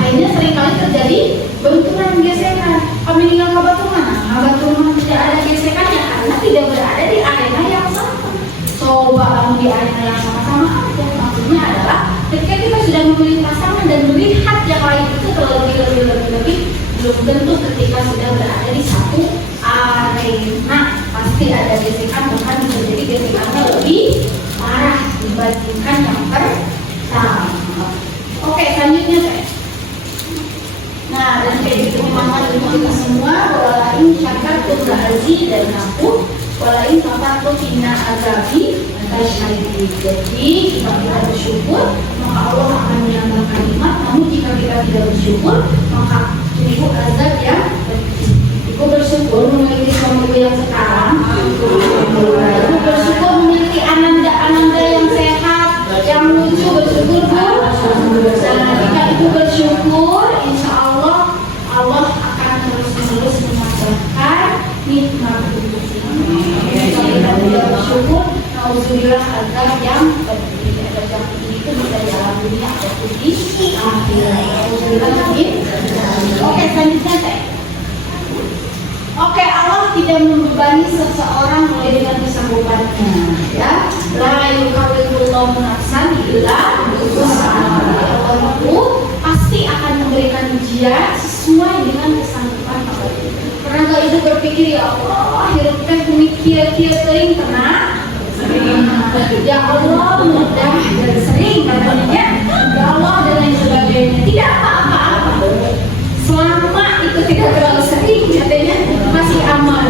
Akhirnya seringkali terjadi benturan gesekan. Kami tinggal ke batu rumah tidak ada gesekannya karena tidak berada di arena yang sama. Coba kamu di arena yang sama-sama aja. Maksudnya adalah ketika kita sudah memilih pasangan dan melihat yang lain itu terlebih belum tentu ketika sudah berada di satu arena pasti ada gesekan, bahkan bisa jadi gesekannya lebih parah dibandingkan yang pertama. Oke, selanjutnya saya. Nah, dan kayak gitu memang kita semua walain syakar tu ba'azi dan aku walain kapar tu fina azabi tasyahidi. Jadi jika kita bersyukur maka Allah akan menambah kalimat. Namun jika kita tidak bersyukur maka tunggu azab yang pedih. Ibu bersyukur memiliki suami yang sekarang. Ibu bersyukur memiliki ananda yang sehat, yang lucu. Bersyukur Bu. Dan jika ibu bersyukur, insya Allah Allah akan terus-menerus menambahkan nikmat itu. Jika kita tidak bersyukur, nauzubillah azab yang pedih. Azab pedih itu bisa di alam dunia ataupun di akhirat. Nauzubillah amin. Oke, selanjutnya teh. Oke, Allah tidak membebani seseorang mulai dengan kesanggupannya, ya. La yukallifullahu nafsan illa wus'aha. Allah itu pasti akan memberikan ujian sesuai dengan kesanggupan Allah. Pernah gak ibu berpikir ya Allah, hidup teh mikir sering pernah? Ya Allah mudah dan sering katanya. Ya Allah dan lain sebagainya. Tidak apa-apa. Selama itu tidak terlalu sering katanya masih aman.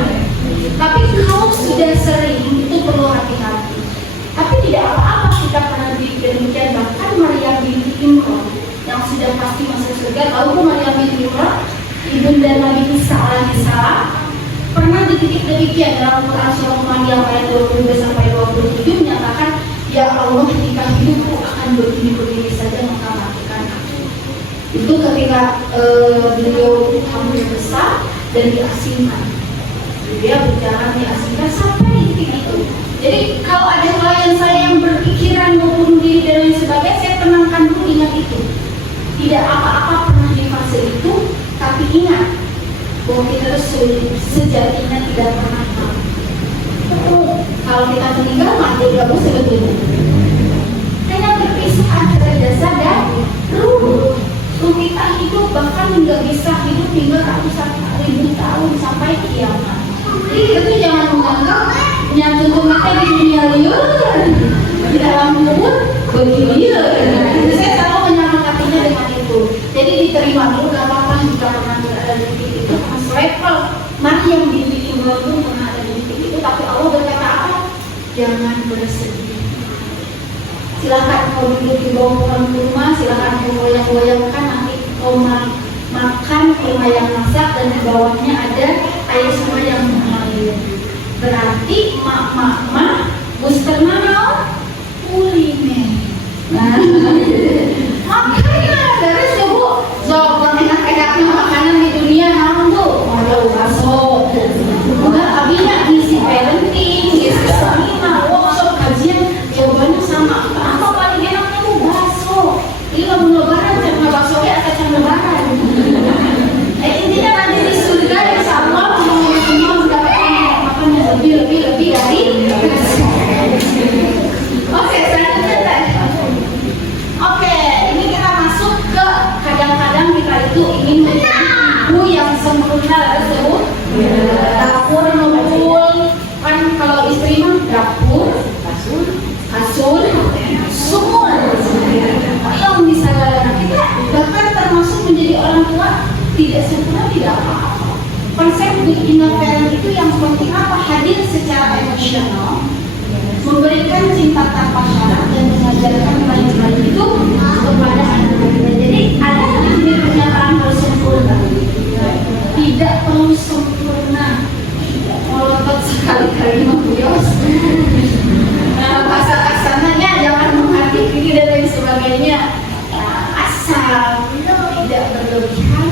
Tapi kalau sudah sering itu perlu hati-hati. Tapi tidak apa-apa kita pernah demikian, bahkan Maryam surga. Tahu Bu Maryam binti Imran, ibunda Nabi Isa alaihissalam, pernah di titik demikian dalam Quran surah Maryam ayat 22 sampai 27 menyatakan, ya Allah, jika hidupku akan begini-begini saja maka matikan aku. Itu ketika beliau hamil besar dan diasingkan. Dia berjalan diasingkan sampai di titik itu. Jadi kalau ada klien saya yang berpikiran mau bunuh diri dan lain sebagainya, saya tenangkan dulu, ingat itu. Tidak apa-apa pernah di fase itu, tapi ingat bahwa kita harus sejatinya tidak pernah tahu. Kalau kita meninggal mati gak sebetulnya. Hanya berpisah antara jasad dan ruh. Kita hidup bahkan nggak bisa hidup hingga ratusan ribu tahun sampai kiamat. Jadi kita tuh jangan menganggap nyantun kita di dunia liur, di dalam kubur bergilir. Saya selalu menyamakatinya dengan itu. Jadi diterima dulu, gak apa-apa jika pernah berada di titik itu. Mas level Maryam binti Imran pun pernah ada di titik itu, tapi Allah berkata apa? Jangan bersedih. Silakan kau duduk di bawah pohon kurma, silakan kau goyang-goyangkan, nanti kau makan kurma yang masak dan di bawahnya ada air sungai yang mengalir. Berarti mak booster mana? Kuliner. Nah, makanya dari subuh jawaban enak-enaknya makanan di dunia namun tuh ada bakso. Enggak, abinya ngisi parenting, ngisi seminar, workshop, kajian, jawabannya sama. Apa paling enaknya tuh bakso. Ini mau lebaran, karena bakso ya akan lebaran. Intinya nanti di surga insya Allah semua mendapatkan makan yang lebih dari. Oke, selanjutnya teh. Oke, ini kita masuk ke kadang-kadang kita itu ingin menjadi ibu yang sempurna tersebut. Dapur ngumpul, kan kalau istri mah dapur, kasur, sumur. Yang bisa kita bahkan termasuk menjadi orang tua tidak sempurna, tidak apa-apa. Konsep good enough parent itu yang penting apa? Hadir secara emosional, memberikan cinta tanpa syarat dan mengajarkan baik-baik itu kepada anak-anak kita. Jadi ada di pernyataan harus sempurna, tidak perlu sempurna. Melotot sekali-kali membios. Nah, kasar-kasarnya jangan menghati diri dan lain sebagainya. Asal tidak berlebihan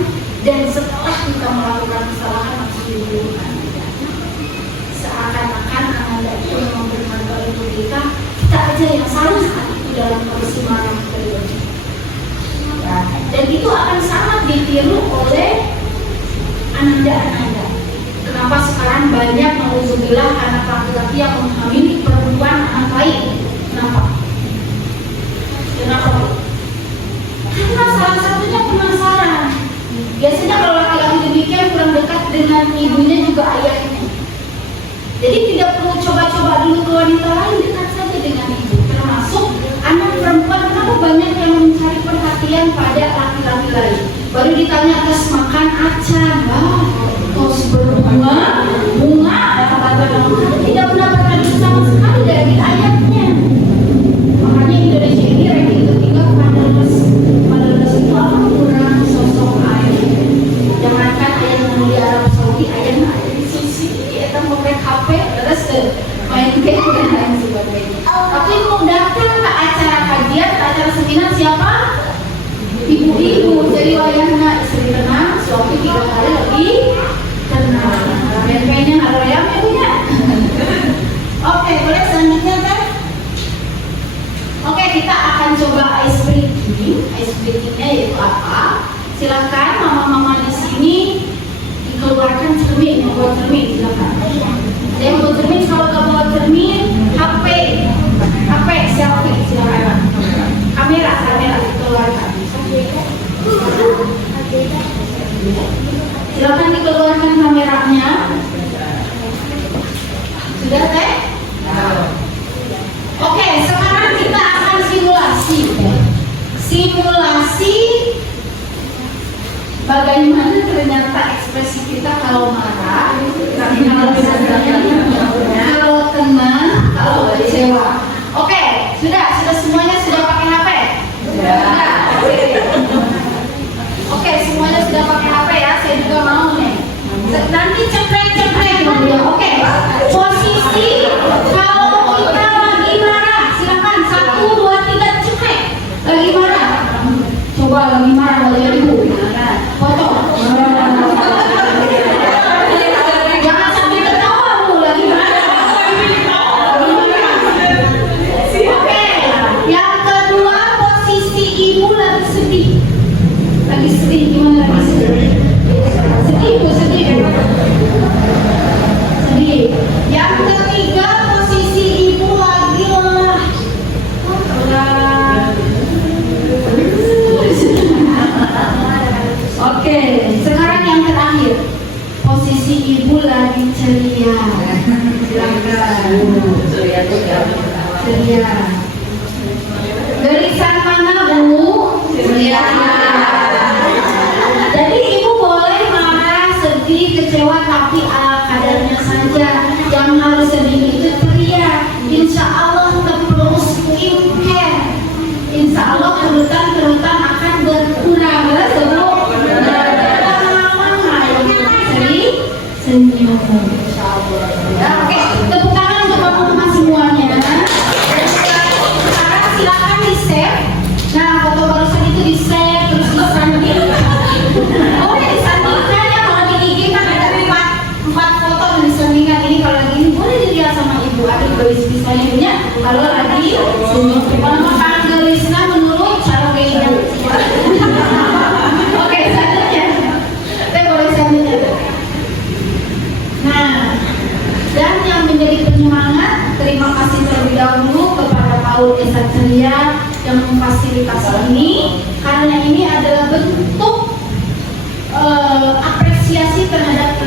dan setelah kita melakukan kesalahan harus dibunuhkan. Seakan-akan anak itu memang berharga untuk kita aja yang salah saat itu dalam kondisi marah terjadi. Dan itu akan sangat ditiru oleh ananda-ananda. Kenapa sekarang banyak menguzubillah anak laki-laki yang menghamili perempuan anak lain? Kenapa? Karena salah satunya penasaran. Biasanya kalau laki-laki demikian kurang dekat dengan ibunya juga ayahnya. Jadi tidak perlu coba-coba dulu ke wanita lain, dekat saja dengan ibu. Termasuk anak perempuan, kenapa banyak yang mencari perhatian pada laki-laki lain? Baru ditanya atas makan acan, wah, kos berbunga, tidak mendapatkan itu sama sekali dari ayahnya. Makanya Indonesia ini ranking ketiga motherless. Motherless itu apa? Kurang sosok ayah. Jangankan ayah yang di Arab Saudi, ayah yang ada di sisi kita mau pakai HP, terus main game dan lain sebagainya. Tapi mau datang ke acara kajian, ke acara seminar siapa? Ibu-ibu. Jadi wayahnya istri tenang, suami 3 kali lebih tenang. Main-mainnya ada yang punya. Oke, boleh selanjutnya teh. Oke, kita akan coba ice breaking. Ice breakingnya yaitu apa? Silakan mama-mama di sini dikeluarkan cermin, membuat cermin silakan. Yang membuat cermin, kalau nggak bawa cermin, HP selfie silakan. Kamera dikeluarkan. Silakan dikeluarkan kameranya. Sudah teh? Oke, sekarang kita akan simulasi bagaimana ternyata ekspresi kita kalau marah, kalau tenang, kalau kecewa. Oke, sudah semuanya sudah pakai HP? Sudah. Posisi ibu lagi ceria. Silakan. Ceria. Garisan mana Bu? Ceria. Jadi ibu boleh marah, sedih, kecewa, tapi ala kadarnya saja. Yang harus sedih itu ceria. Insya Allah terus skincare. Insya Allah kerutan akan berkurang. Senyum. Ya, oke, tepuk tangan untuk bapak-bapak semuanya. Sekarang silakan di save. Nah, foto barusan itu di save terus disanding. Oh, disandingkan ya, kalau di IG kan ada empat foto dan disandingkan. Ini kalau lagi ini boleh dilihat sama ibu. Ada gelis bisanya punya. Kalau lagi senyum. Kalau makan gelisnya menurut cara gaya. Oke, selanjutnya. Saya boleh selanjutnya. Nah, dan yang menjadi penyemangat, terima kasih terlebih dahulu kepada Paul Desa Ceria yang memfasilitasi ini, karena ini adalah bentuk apresiasi terhadap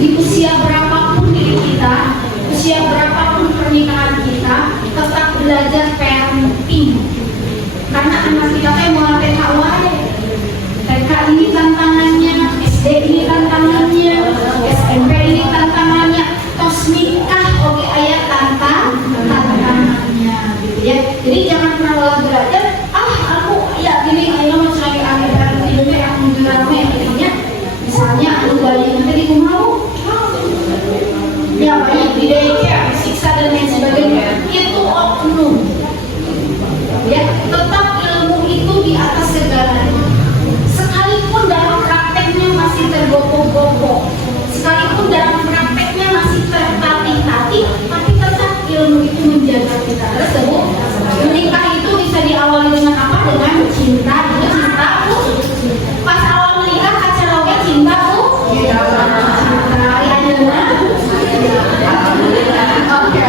di usia berapapun diri kita, usia berapapun pernikahan kita, tetap belajar parenting. Karena anak kita mau TK wae. TK ini tantangannya, SD ini tantangannya, SMP ini tantangannya, tos nikah oke ayat tantangannya gitu ya. Jadi jangan pernah lelah belajar. Aku ya gini ayo mau cari akhir dari hidupnya yang menjelaskan intinya. Misalnya aku bayi nanti di rumah ya banyak di daycare, siksa dan lain sebagainya. Itu oknum. Ya tetap ilmu itu di atas segalanya. Sekalipun dalam prakteknya masih tergopoh-gopoh, sekalipun dalam prakteknya masih tertatih-tatih, tapi tetap ilmu itu menjaga kita. Tersebut menikah itu bisa diawali dengan apa? Dengan cinta. Cinta Bu. Pas awal menikah kacaraunya cinta Bu. Cinta. Oke.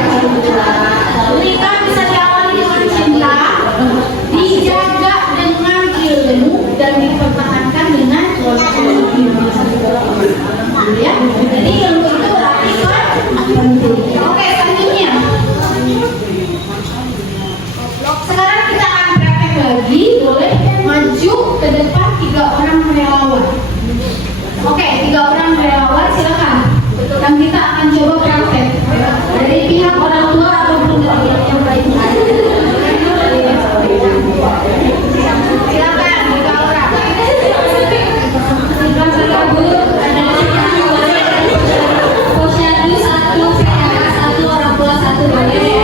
Menikah bisa diawali dengan cinta, dijaga dengan ilmu dan dipertahankan dengan ya. Jadi ilmu itu berarti penting. Oke, selanjutnya. Sekarang kita akan praktek lagi. Boleh maju ke depan 3 orang relawan. Oke, 3 orang relawan silakan. Dan kita akan coba praktek dari pihak orang tua ataupun dari yang baik. Silakan 3 orang. Posyandu 1, PNK 1, orang tua 1 boleh.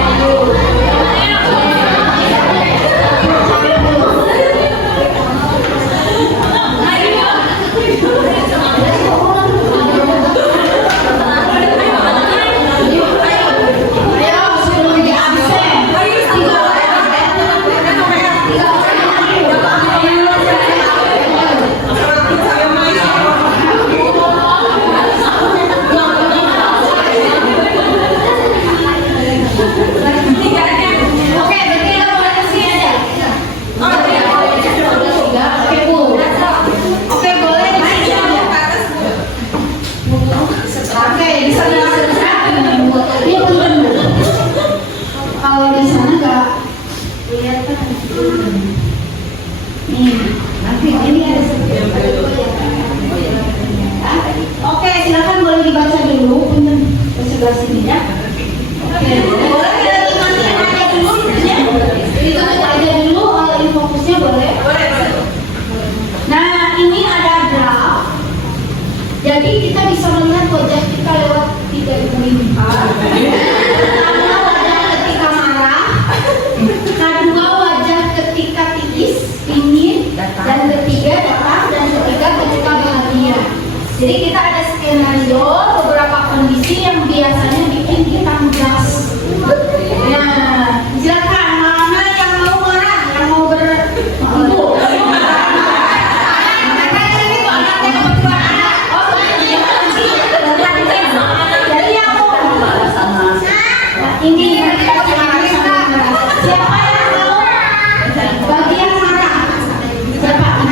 Oke, silakan boleh dibaca dulu ke sebelah sini ya. Oke, boleh kita masih ada dulu ya. Ditutup aja dulu fokusnya boleh. Nah, ini ada draft. Jadi kita bisa melihat wajah kita lewat 3 indikator. Pertama wajah ketika marah, kedua wajah ketika tingis, ingin, dan ketiga datang, dan ketiga ketika bahagia. Jadi kita ada skenario beberapa kondisi yang biasanya bikin kita gas. Nah, silakan mana yang mau marah, yang mau ibu. Jadi yang mau ini siapa yang mau bagian marah? Siapa?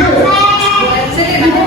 Ibu.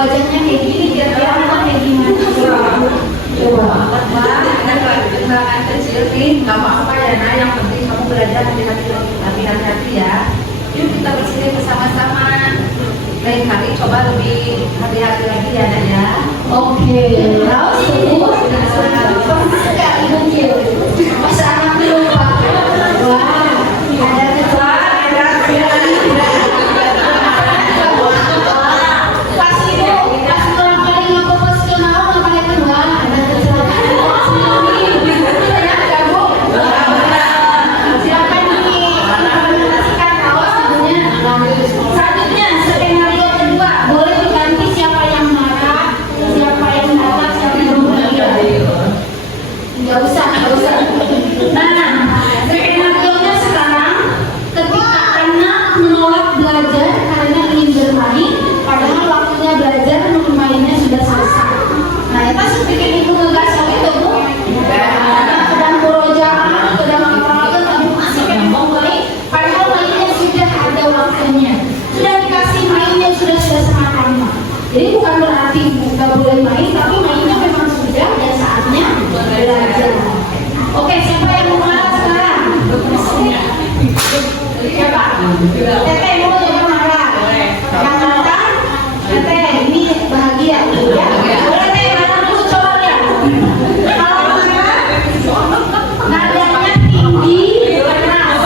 wajahnya kayak gini, kira-kira kayak gimana? Coba. Kendaraan kecil nih, nggak apa-apa ya Nak, yang penting kamu belajar hati-hati ya. Yuk kita bersini bersama-sama. Lain kali coba lebih hati-hati lagi ya Nak ya. Oke, terus enggak Ibu Kil. Masa anak lupa. Wah, ada pas pulang kali ngapa pas kenal ngapain kedua ada kecelakaan. Silakan dipresentasikan kaos ibunya. Selanjutnya skenario kedua boleh diganti siapa yang marah, siapa yang galak, siapa yang bahagia. Nggak usah. Nah, skenario-nya sekarang ketika anak menolak belajar karena ingin bermain, padahal waktunya belajar untuk mainnya sudah selesai. Nah, itu seperti ibu ngegas itu Bu. Sedang berojaan, sedang ngapa-ngapain, aduh masih pengen main, padahal mainnya sudah ada waktunya. Sudah dikasih mainnya sudah setengah. Jadi bukan berarti nggak boleh main, tapi mainnya memang sudah dan saatnya belajar. Oke, siapa yang mau marah sekarang? Siapa? Teteh mau coba marah. Yang marah, Teteh ini bahagia. Ya? Boleh Teh, marah dulu coba lihat. Kalau marah, nadanya tinggi, keras.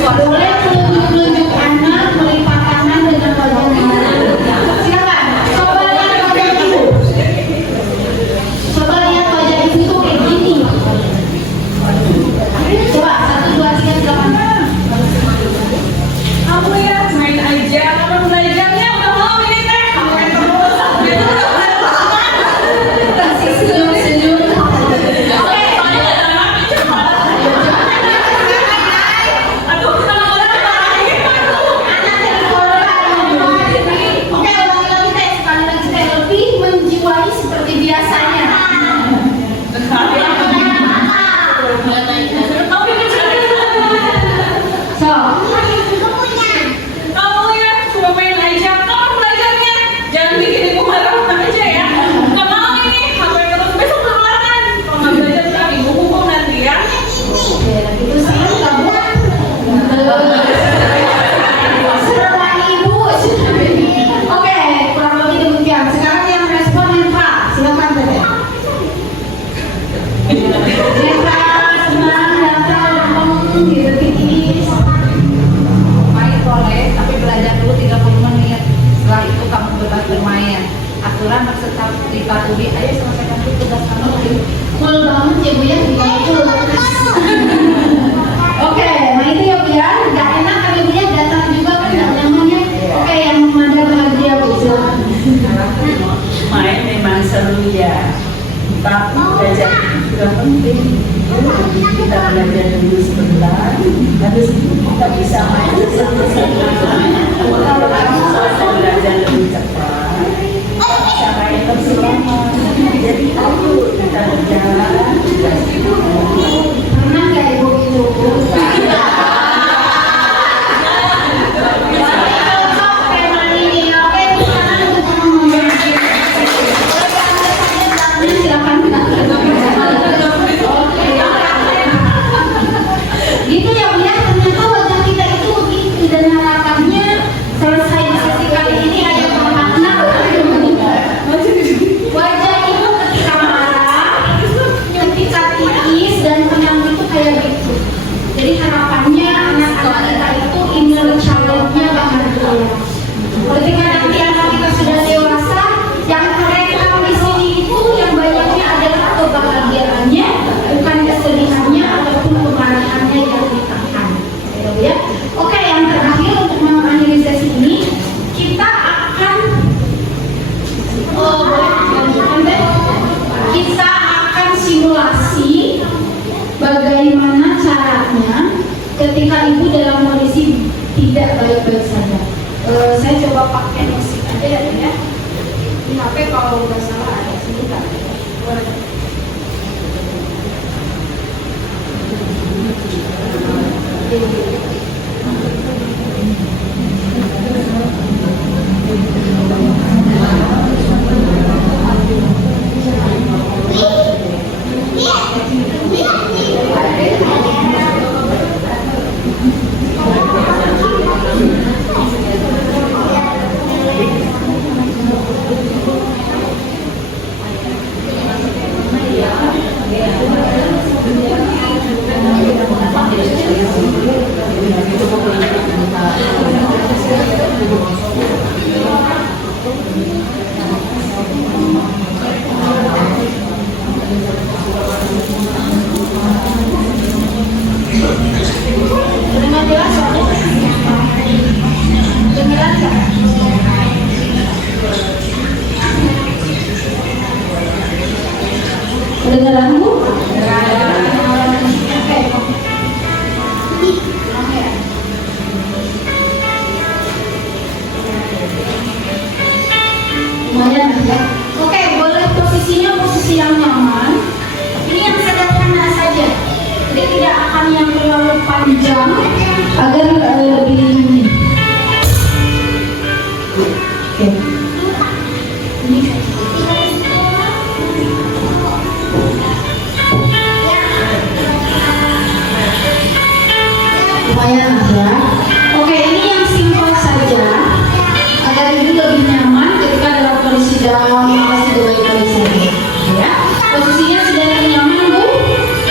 Boleh tunjuk-tunjuk anak, melipat tangan dengan wajah. Silakan, coba lihat wajah ibu. Coba lihat wajah ibu tuh kayak gini. Coba 1, 2, 3, silakan. Kamu ya main aja, kamu belajarnya udah mau ini teh, kamu main terus. Kasih senyum-senyum. Oke. Aduh, kita nggak lagi. Oke, ulangi lagi Teh. Sekali lagi Teh, lebih menjiwai seperti biasanya. So, Kamu ya cuma main aja, kamu belajarnya jangan bikin ibu marah aja ya. Nggak mau ini, kamu yang terus besok keluaran. Kalau nggak belajar ntar ibu hukum nanti ya. itu sih kamu. Serba ibu. Oke, kurang lebih demikian. Sekarang yang respon Neva, silakan Teteh. Neva senang datang gitu tipis. Main boleh, tapi belajar dulu 30 menit. Setelah itu kamu bebas bermain. Aturan tetap dipatuhi. Ayo selesaikan dulu tugas kamu. Cool banget ya Bu ya, gimana cool. Oke, nah itu ya Bu ya, nggak enak kalau Bu ya datang juga kan nggak nyaman ya. Oke, yang memandang bahagia Bu, silakan. Main memang seru ya, tapi belajar juga penting. Kita belajar dulu sebentar, habis itu kita bisa main bersama-sama. Kalau kamu selesai belajar lebih cepat, bisa main bersama. Jadi ayo kita berjalan. Pernah nggak Ibu itu? Gitu ya Bu ya, ternyata wajah kita itu begitu dan harapannya selesai di sesi kali ini ada bermakna. Wajah ibu ketika marah, ketika tiis dan tenang itu kayak gitu. Jadi harapannya anak-anak kita itu inner child-nya bakal keluar. Ketika nanti anak kita sudah dewasa, yang terekam di sini itu yang banyaknya adalah kebahagiaannya, bukan kesedihannya ataupun kemarahannya yang ditekan. Ya. Oke, yang terakhir untuk mengakhiri sesi ini, kita akan kita akan simulasi bagaimana caranya ketika ibu dalam kondisi tidak baik-baik saja. Saya coba pakai musik aja ya Bu ya. Di HP kalau nggak salah ada sebentar. lumayan ya. Oke, boleh posisinya posisi yang nyaman. Ini yang sederhana saja. Jadi tidak akan yang terlalu panjang agar lebih. Oke. Ini lumayan ya. Oke, ini yang simpel saja agar ibu lebih nyaman ketika dalam kondisi down masih baik-baik saja. Ya, posisinya sudah nyaman bu.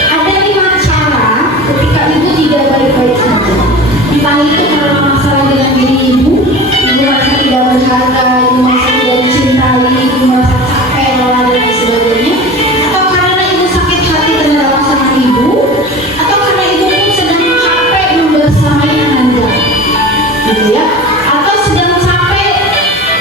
Ada 5 cara ketika ibu tidak baik-baik saja. Entah itu karena masalah dengan diri ibu merasa tidak berharga, ibu merasa tidak dicintai, ibu merasa capek, lelah dan sebagainya, atau karena ibu sakit hati terhadap pasangan ibu, atau karena ibu pun sedang capek membersamai Anda, gitu ya, atau sedang capek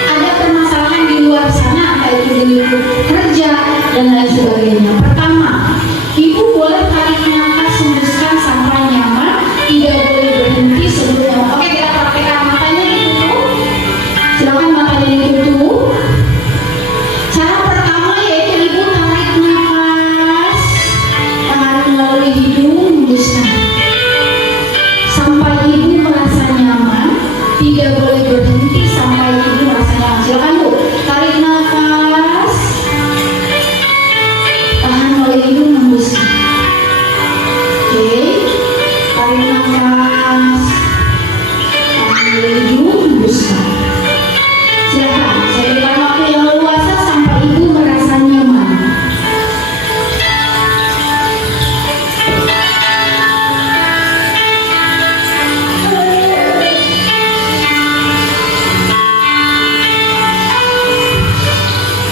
ada permasalahan di luar sana, entah itu di lingkup kerja dan lain sebagainya. Pertama, ibu boleh tarik nafas hembuskan sampai nyaman, tidak boleh berhenti sebelum. Oke, kita praktekkan. Matanya ditutup, silakan matanya ditutup. Cara pertama yaitu ibu tarik nafas, tarik melalui hidung, hembuskan sampai ibu merasa nyaman, tidak boleh berhenti sampai ibu merasa nyaman. Silakan bu, tarik nafas, tahan melalui hidung, hembuskan. Oke, tarik nafas, tahan melalui hidung, hembuskan. Silakan, saya berikan waktu yang leluasa sampai ibu merasa nyaman.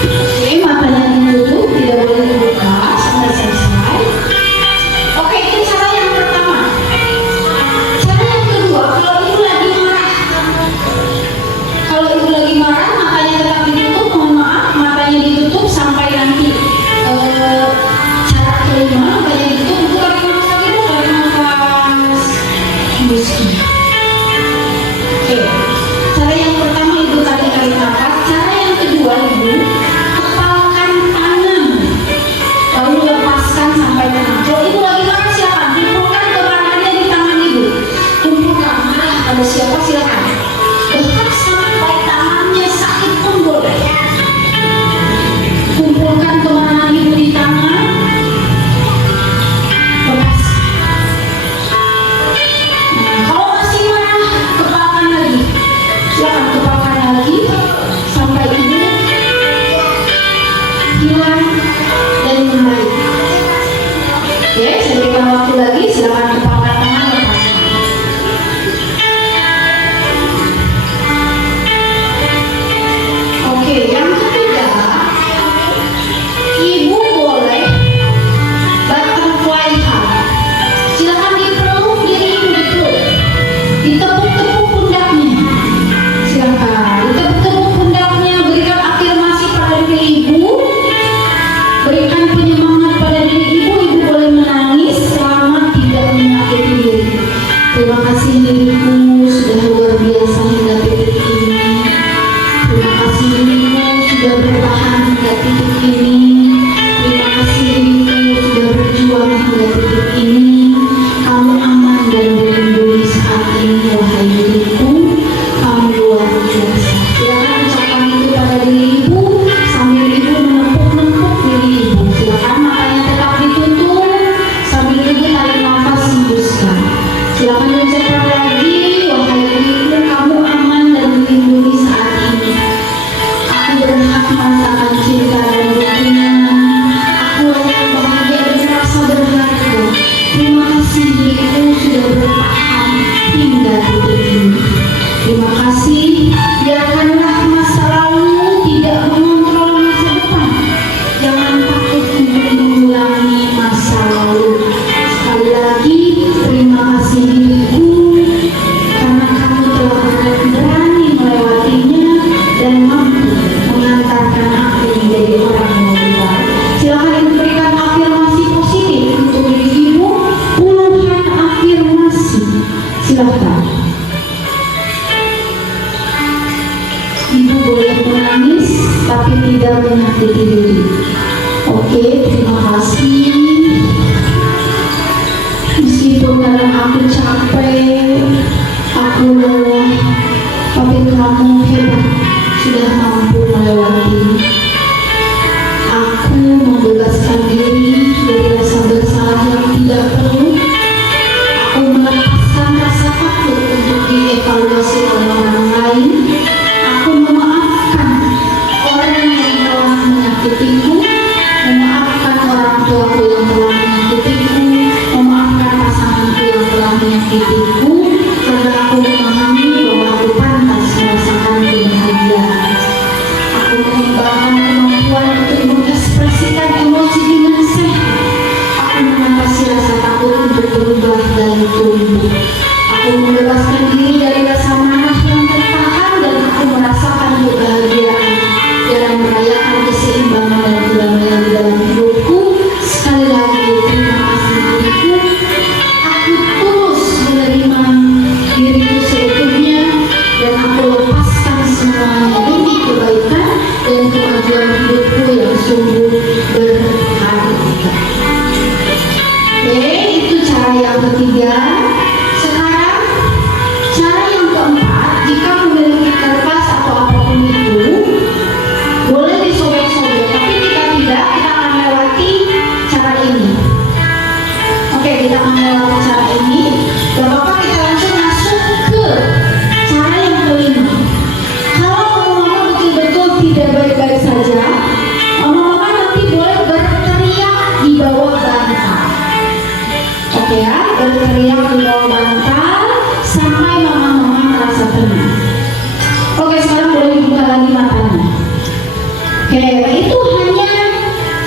Oke, matanya ditutup, tidak boleh dibuka sampai selesai. Oke, itu cara yang pertama. Cara yang kedua, kalau ibu lagi marah, matanya tetap ditutup. Mohon maaf, matanya ditutup sampai nanti cara kelima, matanya ditutup. Ibu tarik nafas lagi, bu, tarik nafas, hembuskan. Oke, cara yang pertama ibu tarik nafas. Cara yang kedua ibu kepalkan tangan, lalu lepaskan sampai tenang. Kalau ibu lagi marah silakan kumpulkan kemarahannya di tangan ibu. Kumpulkan marah pada siapa silakan. Bahkan sampai tangannya sakit pun boleh. Kumpulkan kemarahan ibu di tangan, lepaskan. Nah, kalau masih marah, kepalkan lagi. Silakan kepalkan lagi sampai ibu hilang dan membaik. Oke, saya berikan waktu lagi. Silakan kepalkan tangan, lepaskan. Oke, yang ketiga, ibu boleh butterfly hug. Silakan dipeluk diri ibu, dipeluk, ditepuk-tepuk pundaknya. Silakan ditepuk-tepuk pundaknya, berikan afirmasi pada diri ibu, berikan penyemangat pada diri ibu. Ibu boleh menangis selama tidak menyakiti diri. Terima kasih diriku sudah luar biasa hingga titik ini. Terima kasih dirimu sudah bertahan hingga titik ini. Terima kasih dirimu sudah berjuang hingga titik ini. Kamu aman dan dilindungi saat ini, wahai diriku. Kamu luar biasa. Silakan ucapkan itu pada diri ibu sambil ibu menepuk-nepuk diri ibu. Silakan matanya tetap ditutup sambil ibu tarik nafas hembuskan. Silakan diucapkan lagi, wahai diriku, kamu aman dan dilindungi saat ini. Aku berhak merasakan cinta dan dukungan. Aku layak bahagia dan merasa berharga. Terima kasih diriku sudah bertahan hingga titik ini. Terima kasih. Biarkanlah masa lalu tidak mengontrol masa depan. Jangan takut untuk mengulangi masa lalu. Sekali lagi, terima kasih diriku karena kamu telah berani melewatinya dan mampu mengantarkan aku tidak menyakiti diri. Oke, terima kasih. Meskipun kadang aku capek, aku lelah, tapi kamu hebat, sudah mampu melewati. Aku membebaskan diri dari rasa bersalah yang tidak perlu. Aku melepaskan rasa takut untuk dievaluasi oleh orang lain. Aku memaafkan orang yang telah menyakitiku, memaafkan orang tuaku yang telah menyakitiku, memaafkan pasanganku yang telah menyakitiku, karena aku memahami bahwa aku pantas merasakan kebahagiaan. Aku mengembangkan kemampuan untuk mengekspresikan emosi dengan sehat. Aku mengatasi rasa takut untuk berubah dan tumbuh. Aku membebaskan diri dari rasa marah yang tertahan dan aku merasakan kebahagiaan dalam merayakan keseimbangan dan kedamaian di dalam hidupku. Sekali lagi, terima kasih diriku. Aku tulus menerima diriku seutuhnya dan aku lepaskan semuanya demi kebaikan dan kemajuan hidupku yang sungguh berharga. Oke, itu cara yang ketiga. Sekarang cara yang keempat, jika memiliki kertas atau apapun itu, boleh disobek-sobek, tapi jika tidak, kita akan melewati cara ini. Oke, kita akan melewati cara ini. Gak apa-apa, kita langsung masuk ke cara yang kelima. Kalau mama betul-betul tidak baik-baik saja, mama nanti boleh berteriak di bawah bantal. Oke ya, berteriak di bawah bantal sampai mama merasa tenang. Oke, sekarang boleh dibuka lagi matanya. Oke, itu hanya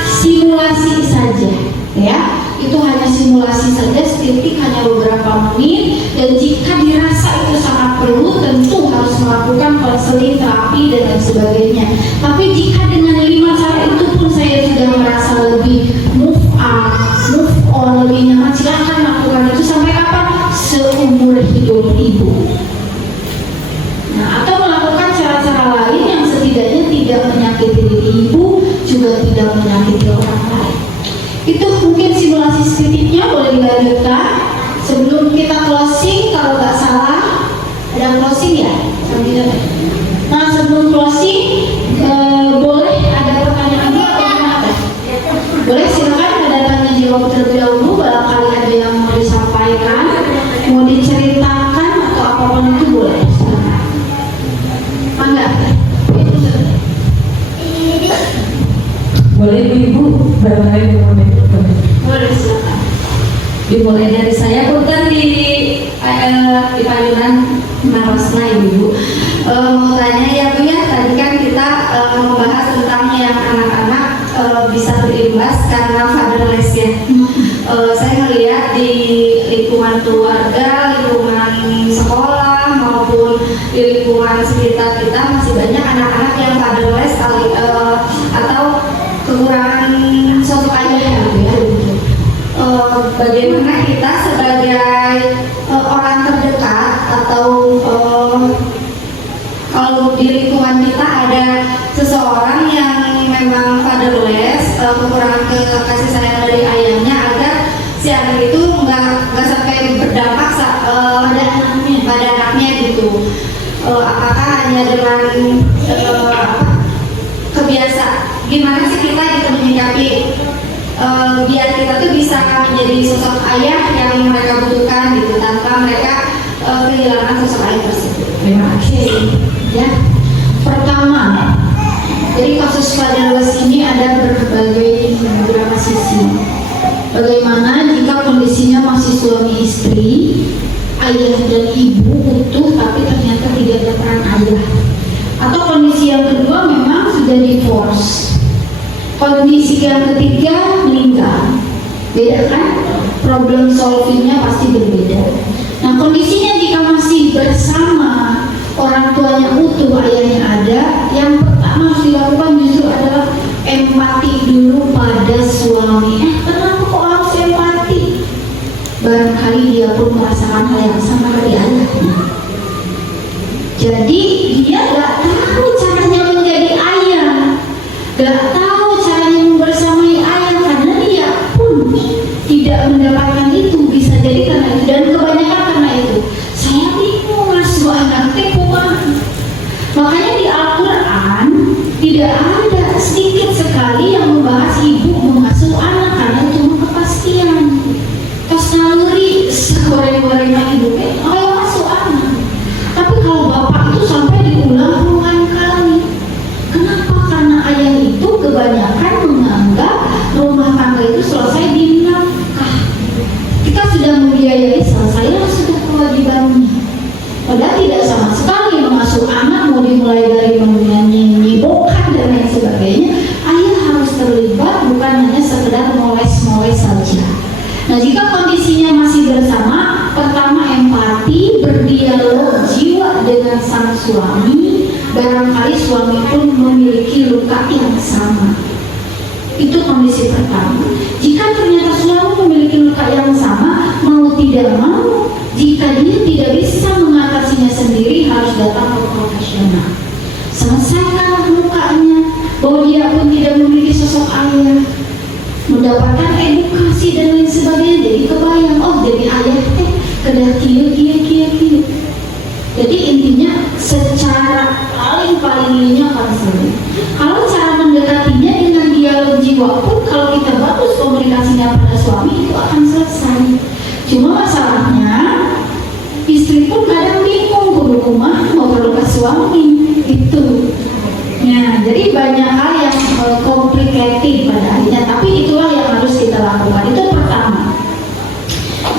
simulasi saja, ya. Itu hanya simulasi saja, sedetik, hanya beberapa menit. Dan jika dirasa itu sangat perlu, tentu harus melakukan konseling, terapi, dan lain sebagainya. Tapi jika dengan 5 cara itu pun saya sudah merasa lebih move on, lebih nyaman, silahkan lakukan itu sampai kapan? Seumur hidup ibu. Nah, atau melakukan cara-cara lain yang setidaknya tidak menyakiti diri ibu, juga tidak menyakiti orang lain. Itu mungkin simulasi sedikitnya, boleh dilanjutkan. Sebelum kita closing, kalau nggak salah, ada closing ya? Nah, sebelum closing, boleh ada pertanyaan dulu atau gimana? Boleh, silakan ada tanya jawab terlebih dahulu, barangkali ada yang mau disampaikan, mau diceritakan atau apapun itu boleh. Silakan. Mangga. Boleh ibu barangkali Boleh, silakan. Dimulai dari saya, punten di payunan Marosna ibu. Mau tanya ya Bu ya, tadi kan kita membahas tentang yang anak-anak bisa berimbas karena fatherless ya. Saya melihat di lingkungan keluarga, lingkungan sekolah maupun di lingkungan sekitar kita masih banyak anak-anak yang fatherless atau kekurangan sosok ayah gitu ya. Bagaimana kita sebagai orang terdekat atau kalau di lingkungan kita ada seseorang yang memang fatherless, kekurangan kasih sayang dari ayahnya, agar si anak itu nggak sampai berdampak pada anaknya gitu. Apakah hanya dengan kebiasaan? Gimana sih kita gitu menyikapi biar kita tuh bisa menjadi sosok ayah yang mereka butuhkan gitu, tanpa mereka kehilangan sosok ayah tersebut. Terima kasih. Ya, pertama, jadi kasus fatherless ini ada berbagai beberapa sisi. Bagaimana jika kondisinya masih suami istri, ayah dan ibu utuh, tapi ternyata tidak ada peran ayah. Atau kondisi yang kedua memang sudah divorce. Kondisi yang ketiga meninggal. Beda kan? Problem solvingnya pasti berbeda. Nah, kondisinya jika masih bersama, orang tuanya utuh, ayahnya ada, yang pertama harus dilakukan justru adalah empati dulu pada suami. Kenapa kok harus empati? Barangkali dia pun merasakan hal yang sama dari ayahnya. Jadi dia gak tahu caranya menjadi ayah. gak tahu caranya membersamai ayah karena dia pun tidak mendapatkan itu, bisa jadi karena itu dan kebanyakan karena itu. Saya bingung ngasuh anak teh kumaha. Makanya di Al-Quran tidak ada sedikit sekali yang membahas ibu mengasuh anak karena itu kepastian. Terus naluri segoreng-gorengnya ibu ayo asuh anak. Tapi kalau bapak itu sampai diulang puluhan kali. Kenapa? Karena ayah itu kebanyakan menganggap rumah tangga itu selesai di nafkah. Kita sudah membiayai, selesailah sudah kewajibannya. Padahal tidak sama sekali mengasuh anak, mau dimulai dari menyibukkan dan lain sebagainya. Ayah harus terlibat, bukan hanya sekedar moles-moles saja. Nah, jika kondisinya masih bersama, pertama empati, berdialog jiwa dengan sang suami. Barangkali suami pun memiliki luka yang sama. Itu kondisi pertama. Jika ternyata suami memiliki luka yang sama, mau tidak mau, jika dia tidak bisa mengatasinya sendiri, harus datang ke profesional. Selesaikan lukanya, bahwa dia pun tidak memiliki sosok ayah, mendapatkan edukasi dan lain sebagainya. Jadi kebayang, oh jadi ayah teh kedah kieu. Jadi intinya secara paling-palingnya konseling. Kalau cara mendekatinya dengan dialog jiwa pun, kalau kita bagus komunikasinya pada suami, itu akan selesai. Cuma masalahnya istri pun kadang bingung kudu kumaha mau perlu ke suami itu. Ya, jadi banyak hal yang complicated pada akhirnya, tapi itulah yang harus kita lakukan. Itu pertama.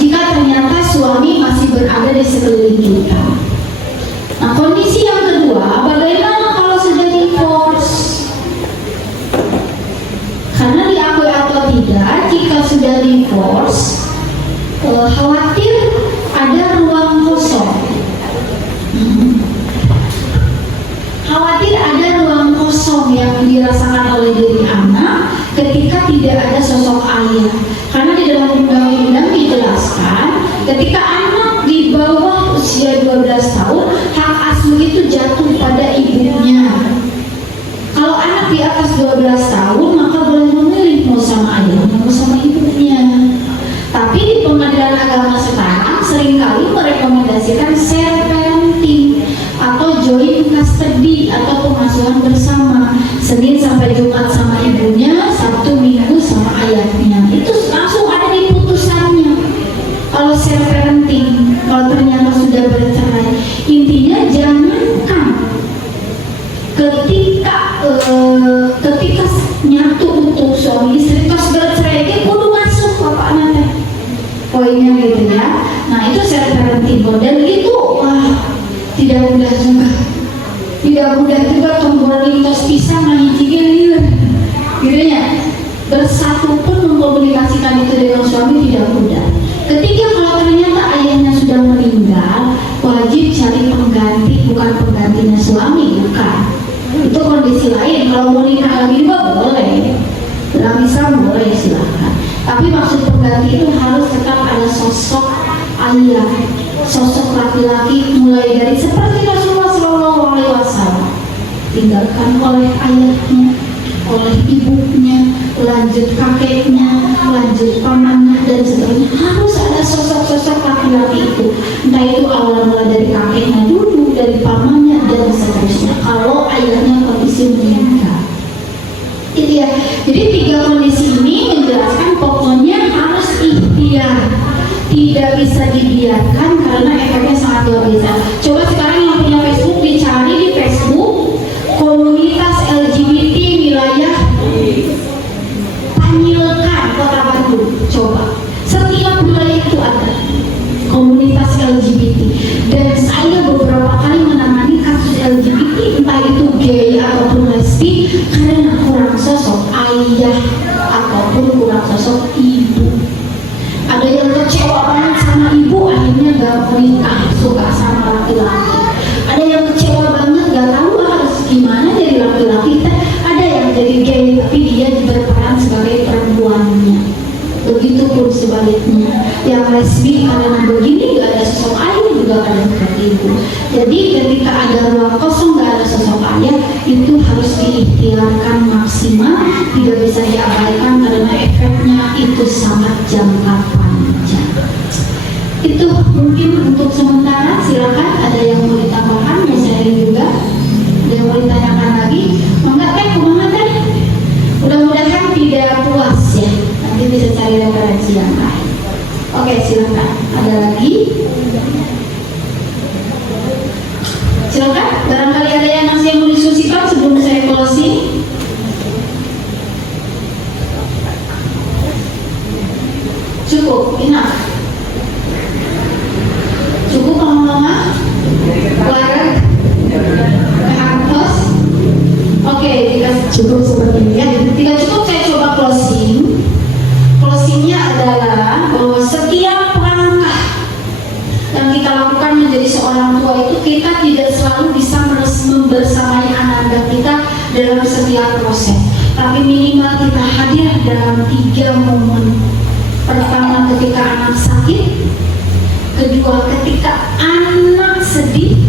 Jika ternyata suami masih berada di sekeliling kita. Nah, kondisi yang kedua, bagaimana kalau sudah divorce? Karena diakui atau tidak, jika sudah divorce, khawatir ada ruang kosong. Khawatir ada ruang kosong yang dirasakan oleh diri anak ketika tidak ada sosok ayah. Karena di dalam undang-undang dijelaskan, ketika anak di bawah usia 12 tahun, hak asuh itu jatuh pada ibunya. Kalau anak di atas 12 tahun, maka boleh memilih mau sama ayahnya, mau sama ibunya. Tapi di pengadilan agama sekarang seringkali merekomendasikan share parenting atau joint custody atau pengasuhan bersama. Senin sampai Jumat sama ibunya, Sabtu Minggu sama ayahnya. Itu langsung ada di putusannya. Kalau share parenting, kalau ternyata sudah bercerai, intinya jangankan ketika nyatu untuk suami istri terus bercerai, dia kudu masuk bapak nanti poinnya gitu ya. Nah, itu share parenting dan itu tidak mudah juga. Tidak mudah juga tombol lintas pisang ngahijikeun lieur. Gitu ya. Bersatu pun mengkomunikasikan itu dengan suami tidak mudah. Ketika kalau ternyata ayahnya sudah meninggal, wajib cari pengganti, bukan penggantinya suami, bukan. Itu kondisi lain. Kalau mau nikah lagi juga boleh. Dalam Islam boleh, silahkan. Tapi maksud pengganti itu harus tetap ada sosok ayah, sosok laki-laki, mulai dari seperti Rasulullah SAW, tinggalkan oleh ayahnya, oleh ibunya, lanjut kakeknya, lanjut pamannya dan seterusnya. Harus ada sosok-sosok laki-laki itu. Entah itu awal mula dari kakeknya dulu, dari pamannya dan seterusnya. Kalau ayahnya kondisi meninggal. Itu ya. Jadi 3 kondisi ini menjelaskan pokoknya harus ikhtiar, tidak bisa dibiarkan karena efeknya sangat luar biasa. Coba sekarang yang punya Facebook dicari di Facebook komunitas LGBT wilayah Panjilkan Kota Bandung. Coba setiap wilayah itu ada komunitas LGBT dan saya beberapa kali menangani kasus LGBT, entah itu gay ataupun lesbi, karena kurang sosok ayah ataupun kurang sosok ibu. Ada yang kecewa banget sama ibu, akhirnya gak mau nikah, suka sama laki-laki. Ada yang kecewa banget, gak tahu harus gimana jadi laki-laki. Ada yang jadi gay tapi dia berperan sebagai perempuannya. Begitupun sebaliknya, yang lesbi karena begini gak ada sosok ayah juga ada seperti ibu. Jadi ketika ada ruang kosong gak ada sosok ayah, itu harus diikhtiarkan maksimal. jangka panjang. Itu mungkin untuk sementara. Silakan ada yang mau ditambahkan, mau sharing juga, ada yang mau ditanyakan lagi. Enggak teh, kumaha teh? Mudah-mudahan tidak puas ya. Nanti bisa cari referensi yang lain. Oke, silakan. Ada lagi? Silakan. Barangkali ada yang masih mau diskusikan sebelum saya closing. Cukup, enough. Cukup mama-mama? Keluarga? Kampus? Oke, jika cukup seperti ini ya. Jika cukup, saya coba closing. Closingnya adalah bahwa setiap langkah yang kita lakukan menjadi seorang tua itu, kita tidak selalu bisa membersamai anak-anak kita dalam setiap proses. Tapi minimal kita hadir dalam 3 momen. Pertama, ketika anak sakit. Kedua, ketika anak sedih.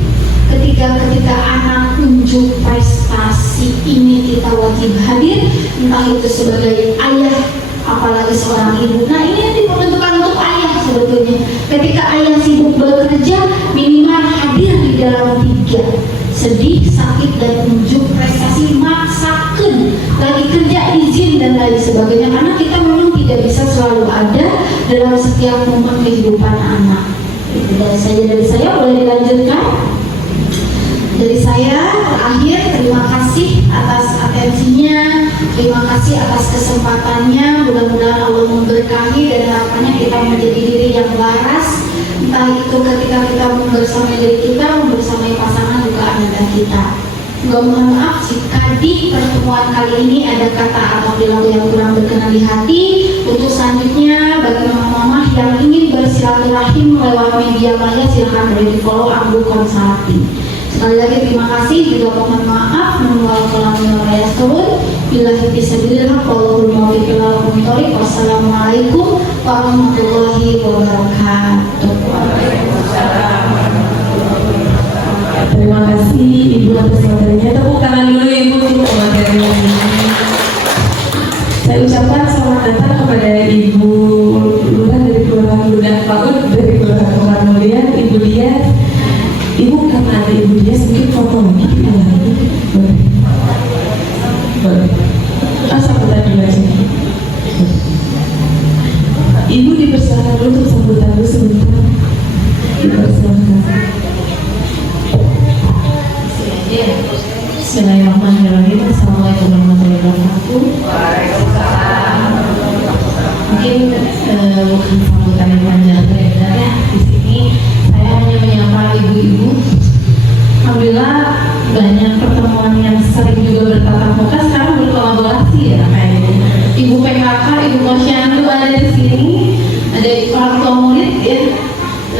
Ketiga, ketika anak unjuk prestasi. Ini kita wajib hadir, entah itu sebagai ayah, apalagi seorang ibu. Nah, ini yang diperuntukkan untuk ayah sebetulnya. Ketika ayah sibuk bekerja, minimal hadir di dalam 3. Sedih, sakit, dan unjuk prestasi. Maksakan lagi kerja, izin, dan lain sebagainya. Karena kita memang tidak bisa selalu ada dalam setiap momen kehidupan anak. Itu dari saya boleh dilanjutkan. Dari saya terakhir, terima kasih atas atensinya, terima kasih atas kesempatannya. Mudah-mudahan Allah memberkahi dan harapannya kita menjadi diri yang waras. Entah itu ketika kita membersamai diri kita, membersamai pasangan juga anak kita. Juga mohon maaf jika di pertemuan kali ini ada kata atau perilaku yang kurang berkenan di hati. Untuk selanjutnya, bagi mama-mama yang ingin bersilaturahim lewat media maya, silahkan boleh di follow Ambu Consulting. Sekali lagi terima kasih, juga mohon maaf menunggu kelamnya raya turun. Bila hati sabilillah, wallahul muwaffiq ila aqwamit thoriq. Wassalamualaikum warahmatullahi wabarakatuh. Terima kasih Ibu atas materinya. Tepuk tangan dulu Ibu untuk materi ini. Saya ucapkan selamat datang kepada Ibu Lurah dari Kelurahan Ludah Paut, dari Kelurahan Kelurahan Mulia, Ibu Dias. Ibu, karena ada Ibu Dias, mungkin fotonya kita lagi. Boleh? Boleh. Sambutan dulu aja. Ibu dipersilakan dulu untuk sambutan dulu sebentar. Dipersilakan. Bismillahirrahmanirrahim. Assalamualaikum warahmatullahi wabarakatuh. Mungkin bukan sambutan yang panjang lebar ya. Di sini saya hanya menyapa ibu-ibu. Alhamdulillah banyak pertemuan yang sering juga bertatap muka, sekarang berkolaborasi ya kayaknya. Ibu PKK, Ibu Posyandu ada di sini, ada orang tua murid ya.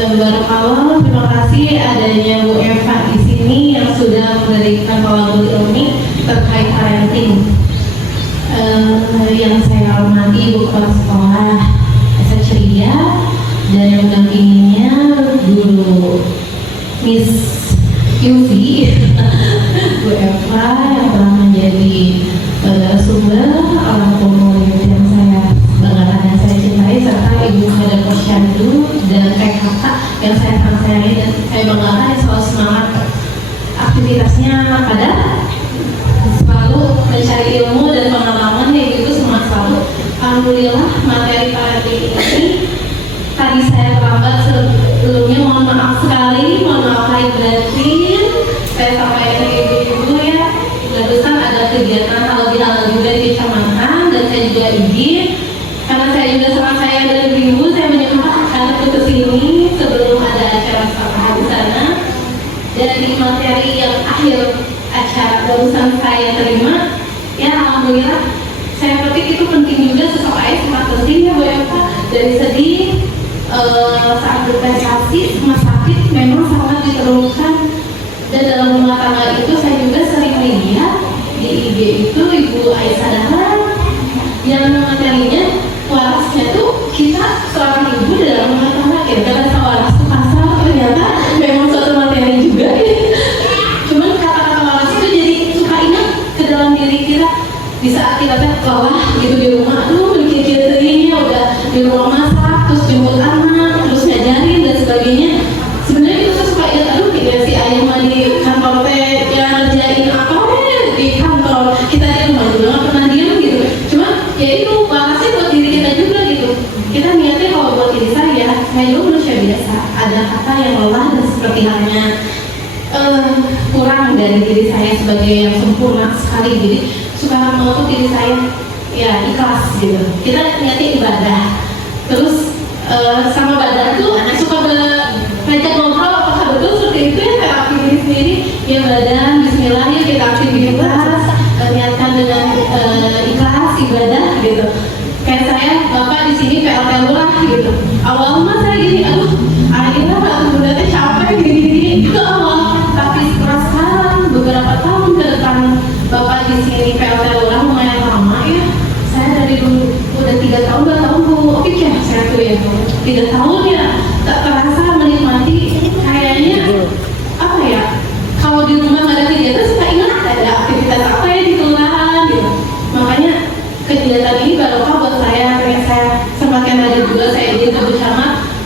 Barakallah, terima kasih adanya Bu Eva di sini yang sudah memberikan pelajaran ilmi terkait parenting. Yang saya hormati Ibu Kepala Sekolah Esa Ceria dan yang mendampinginya Guru Miss Yufi, Bu Eva yang telah menjadi sumber orang tua murid yang saya banggakan dan saya cintai, serta Ibu Kada Posyandu dan PKK yang saya sangat sayangi dan saya banggakan yang selalu semangat aktivitasnya pada selalu mencari ilmu dan pengalaman yang itu semangat selalu. Alhamdulillah materi parenting ini tadi saya terlambat sebelumnya, mohon maaf sekali, mohon maaf lahir batin. Saya sampaikan ke ibu-ibu ya, barusan ada kegiatan halal juga di kecamatan dan saya juga izin karena saya juga sangat sayang dengan ibu, saya menyempatkan ke sini sebelum ada acara sarapan di sana. Dari materi yang akhir acara barusan saya terima, ya alhamdulillah saya petik itu penting juga, sosok ayah sangat penting ya Bu Eva. Dari sedih saat berprestasi, rumah sakit memang sangat diperlukan, dan dalam rumah tangga itu saya juga sering lihat di IG itu Ibu Aisyah Dahlan yang materinya warasnya tuh kita seorang ibu dalam rumah tangga ya, karena waras itu kasar, ternyata memang suatu materi juga ya. Cuman kata-kata waras itu jadi suka ingat ke dalam diri kita di saat kita lelah gitu di rumah, aduh mikir-mikir udah di ruang masak, terus jemput anak, terus ngajarin dan sebagainya. Sebenarnya itu saya suka lihat, aduh kita si ayah mah di kantor teh ya ngerjain apa di kantor, kita di rumah juga nggak pernah diam gitu. Cuma ya itu balasnya buat diri kita juga gitu. Kita niatnya kalau buat diri saya juga manusia biasa, ada kata yang lelah dan seperti halnya kurang dari diri saya sebagai yang sempurna sekali. Jadi suka mau tuh diri saya ya ikhlas gitu. Kita niatnya ibadah, terus sama badan tuh suka ngajak ngobrol apakah betul seperti itu ya, terapi diri sendiri ya. Badan bismillah ya, kita aktivitas niatkan dengan ikhlas ibadah gitu. Kayak saya bapak di sini PLT lurah gitu, awal mah saya gini, aduh akhirnya udah capek gini itu awal. Tapi setelah sekarang beberapa tahun ke depan bapak di sini PLT lurah lumayan lama ya. Saya dari dulu udah 3 tahun 2 tahun bu pikir saya tuh ya 3 tahun ya, tak terasa menikmati. Kayaknya apa ya, kalau di rumah nggak ada kegiatan suka ingat ada aktivitas apa ya di kelurahan gitu. Makanya kegiatan ini barokah buat saya. Kayak saya semakin ada juga saya di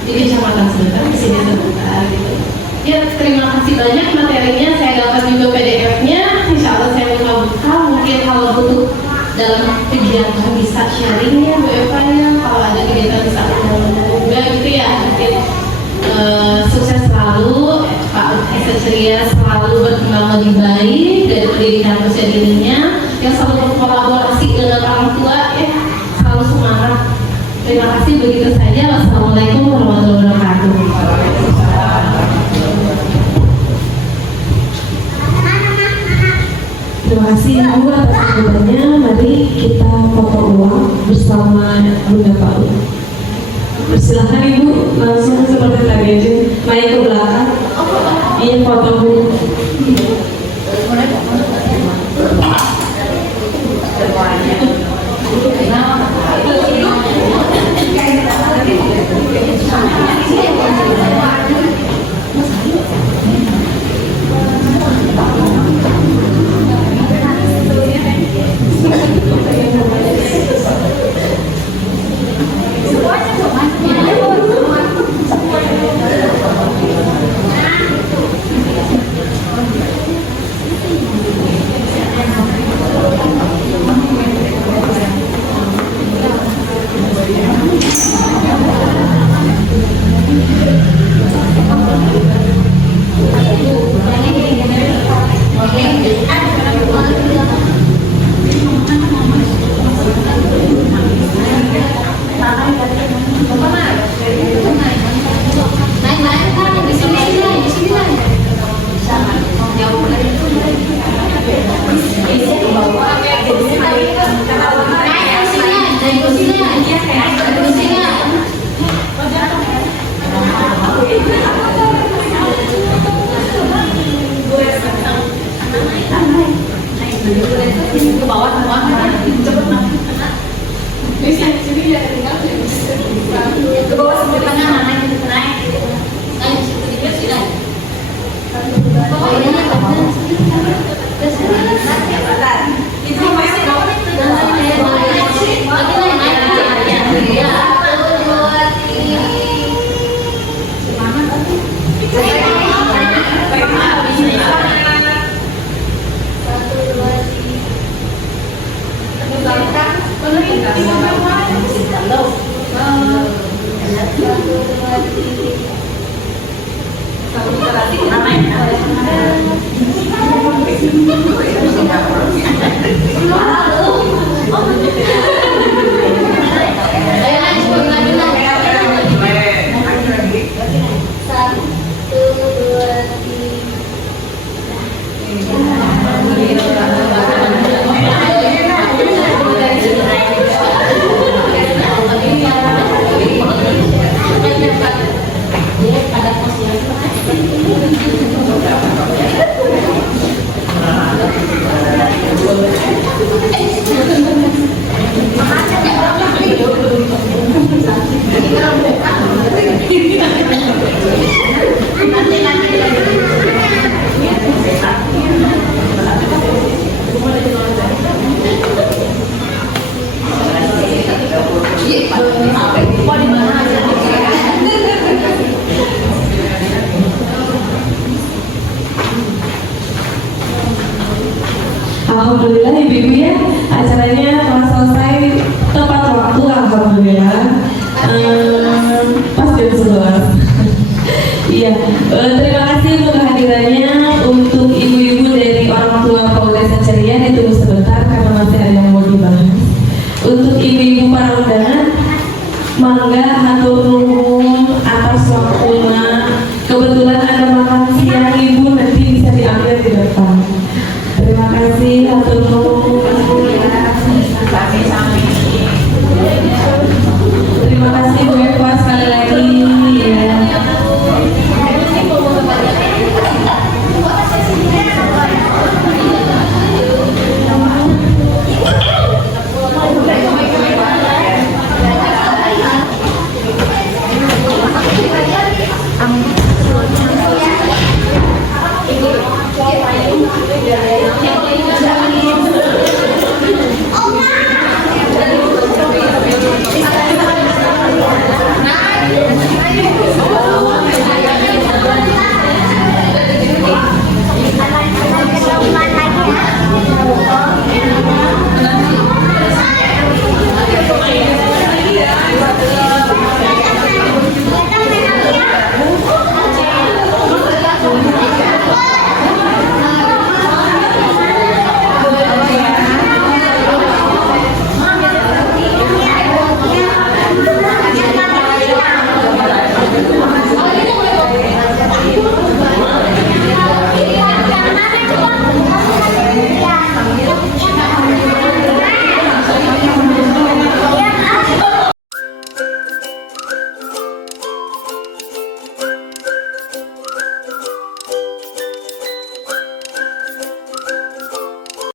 kecamatan sebentar, di sini sebentar gitu. Ya terima kasih banyak materinya, saya dapat juga PDF-nya. Insya Allah saya buka, mungkin kalau butuh dalam kegiatan bisa sharing ya Bu Eva ya, kalau ada kegiatan bisa juga gitu ya. Mungkin sukses selalu Pak Esa Ceria, selalu berkembang lebih baik dari pendidikan usia dininya, yang selalu berkolaborasi dengan orang tua ya, selalu semangat. Terima kasih, begitu saja. Wassalamualaikum warahmatullahi wabarakatuh. Terima kasih Ibu atas sambutannya. Mari kita foto ulang bersama Bunda Paul. Silahkan Ibu, langsung seperti tadi aja, naik ke belakang. Iya, foto Bu. Ke bawah semua cepet ke bawah sebelah kanan naik Halo.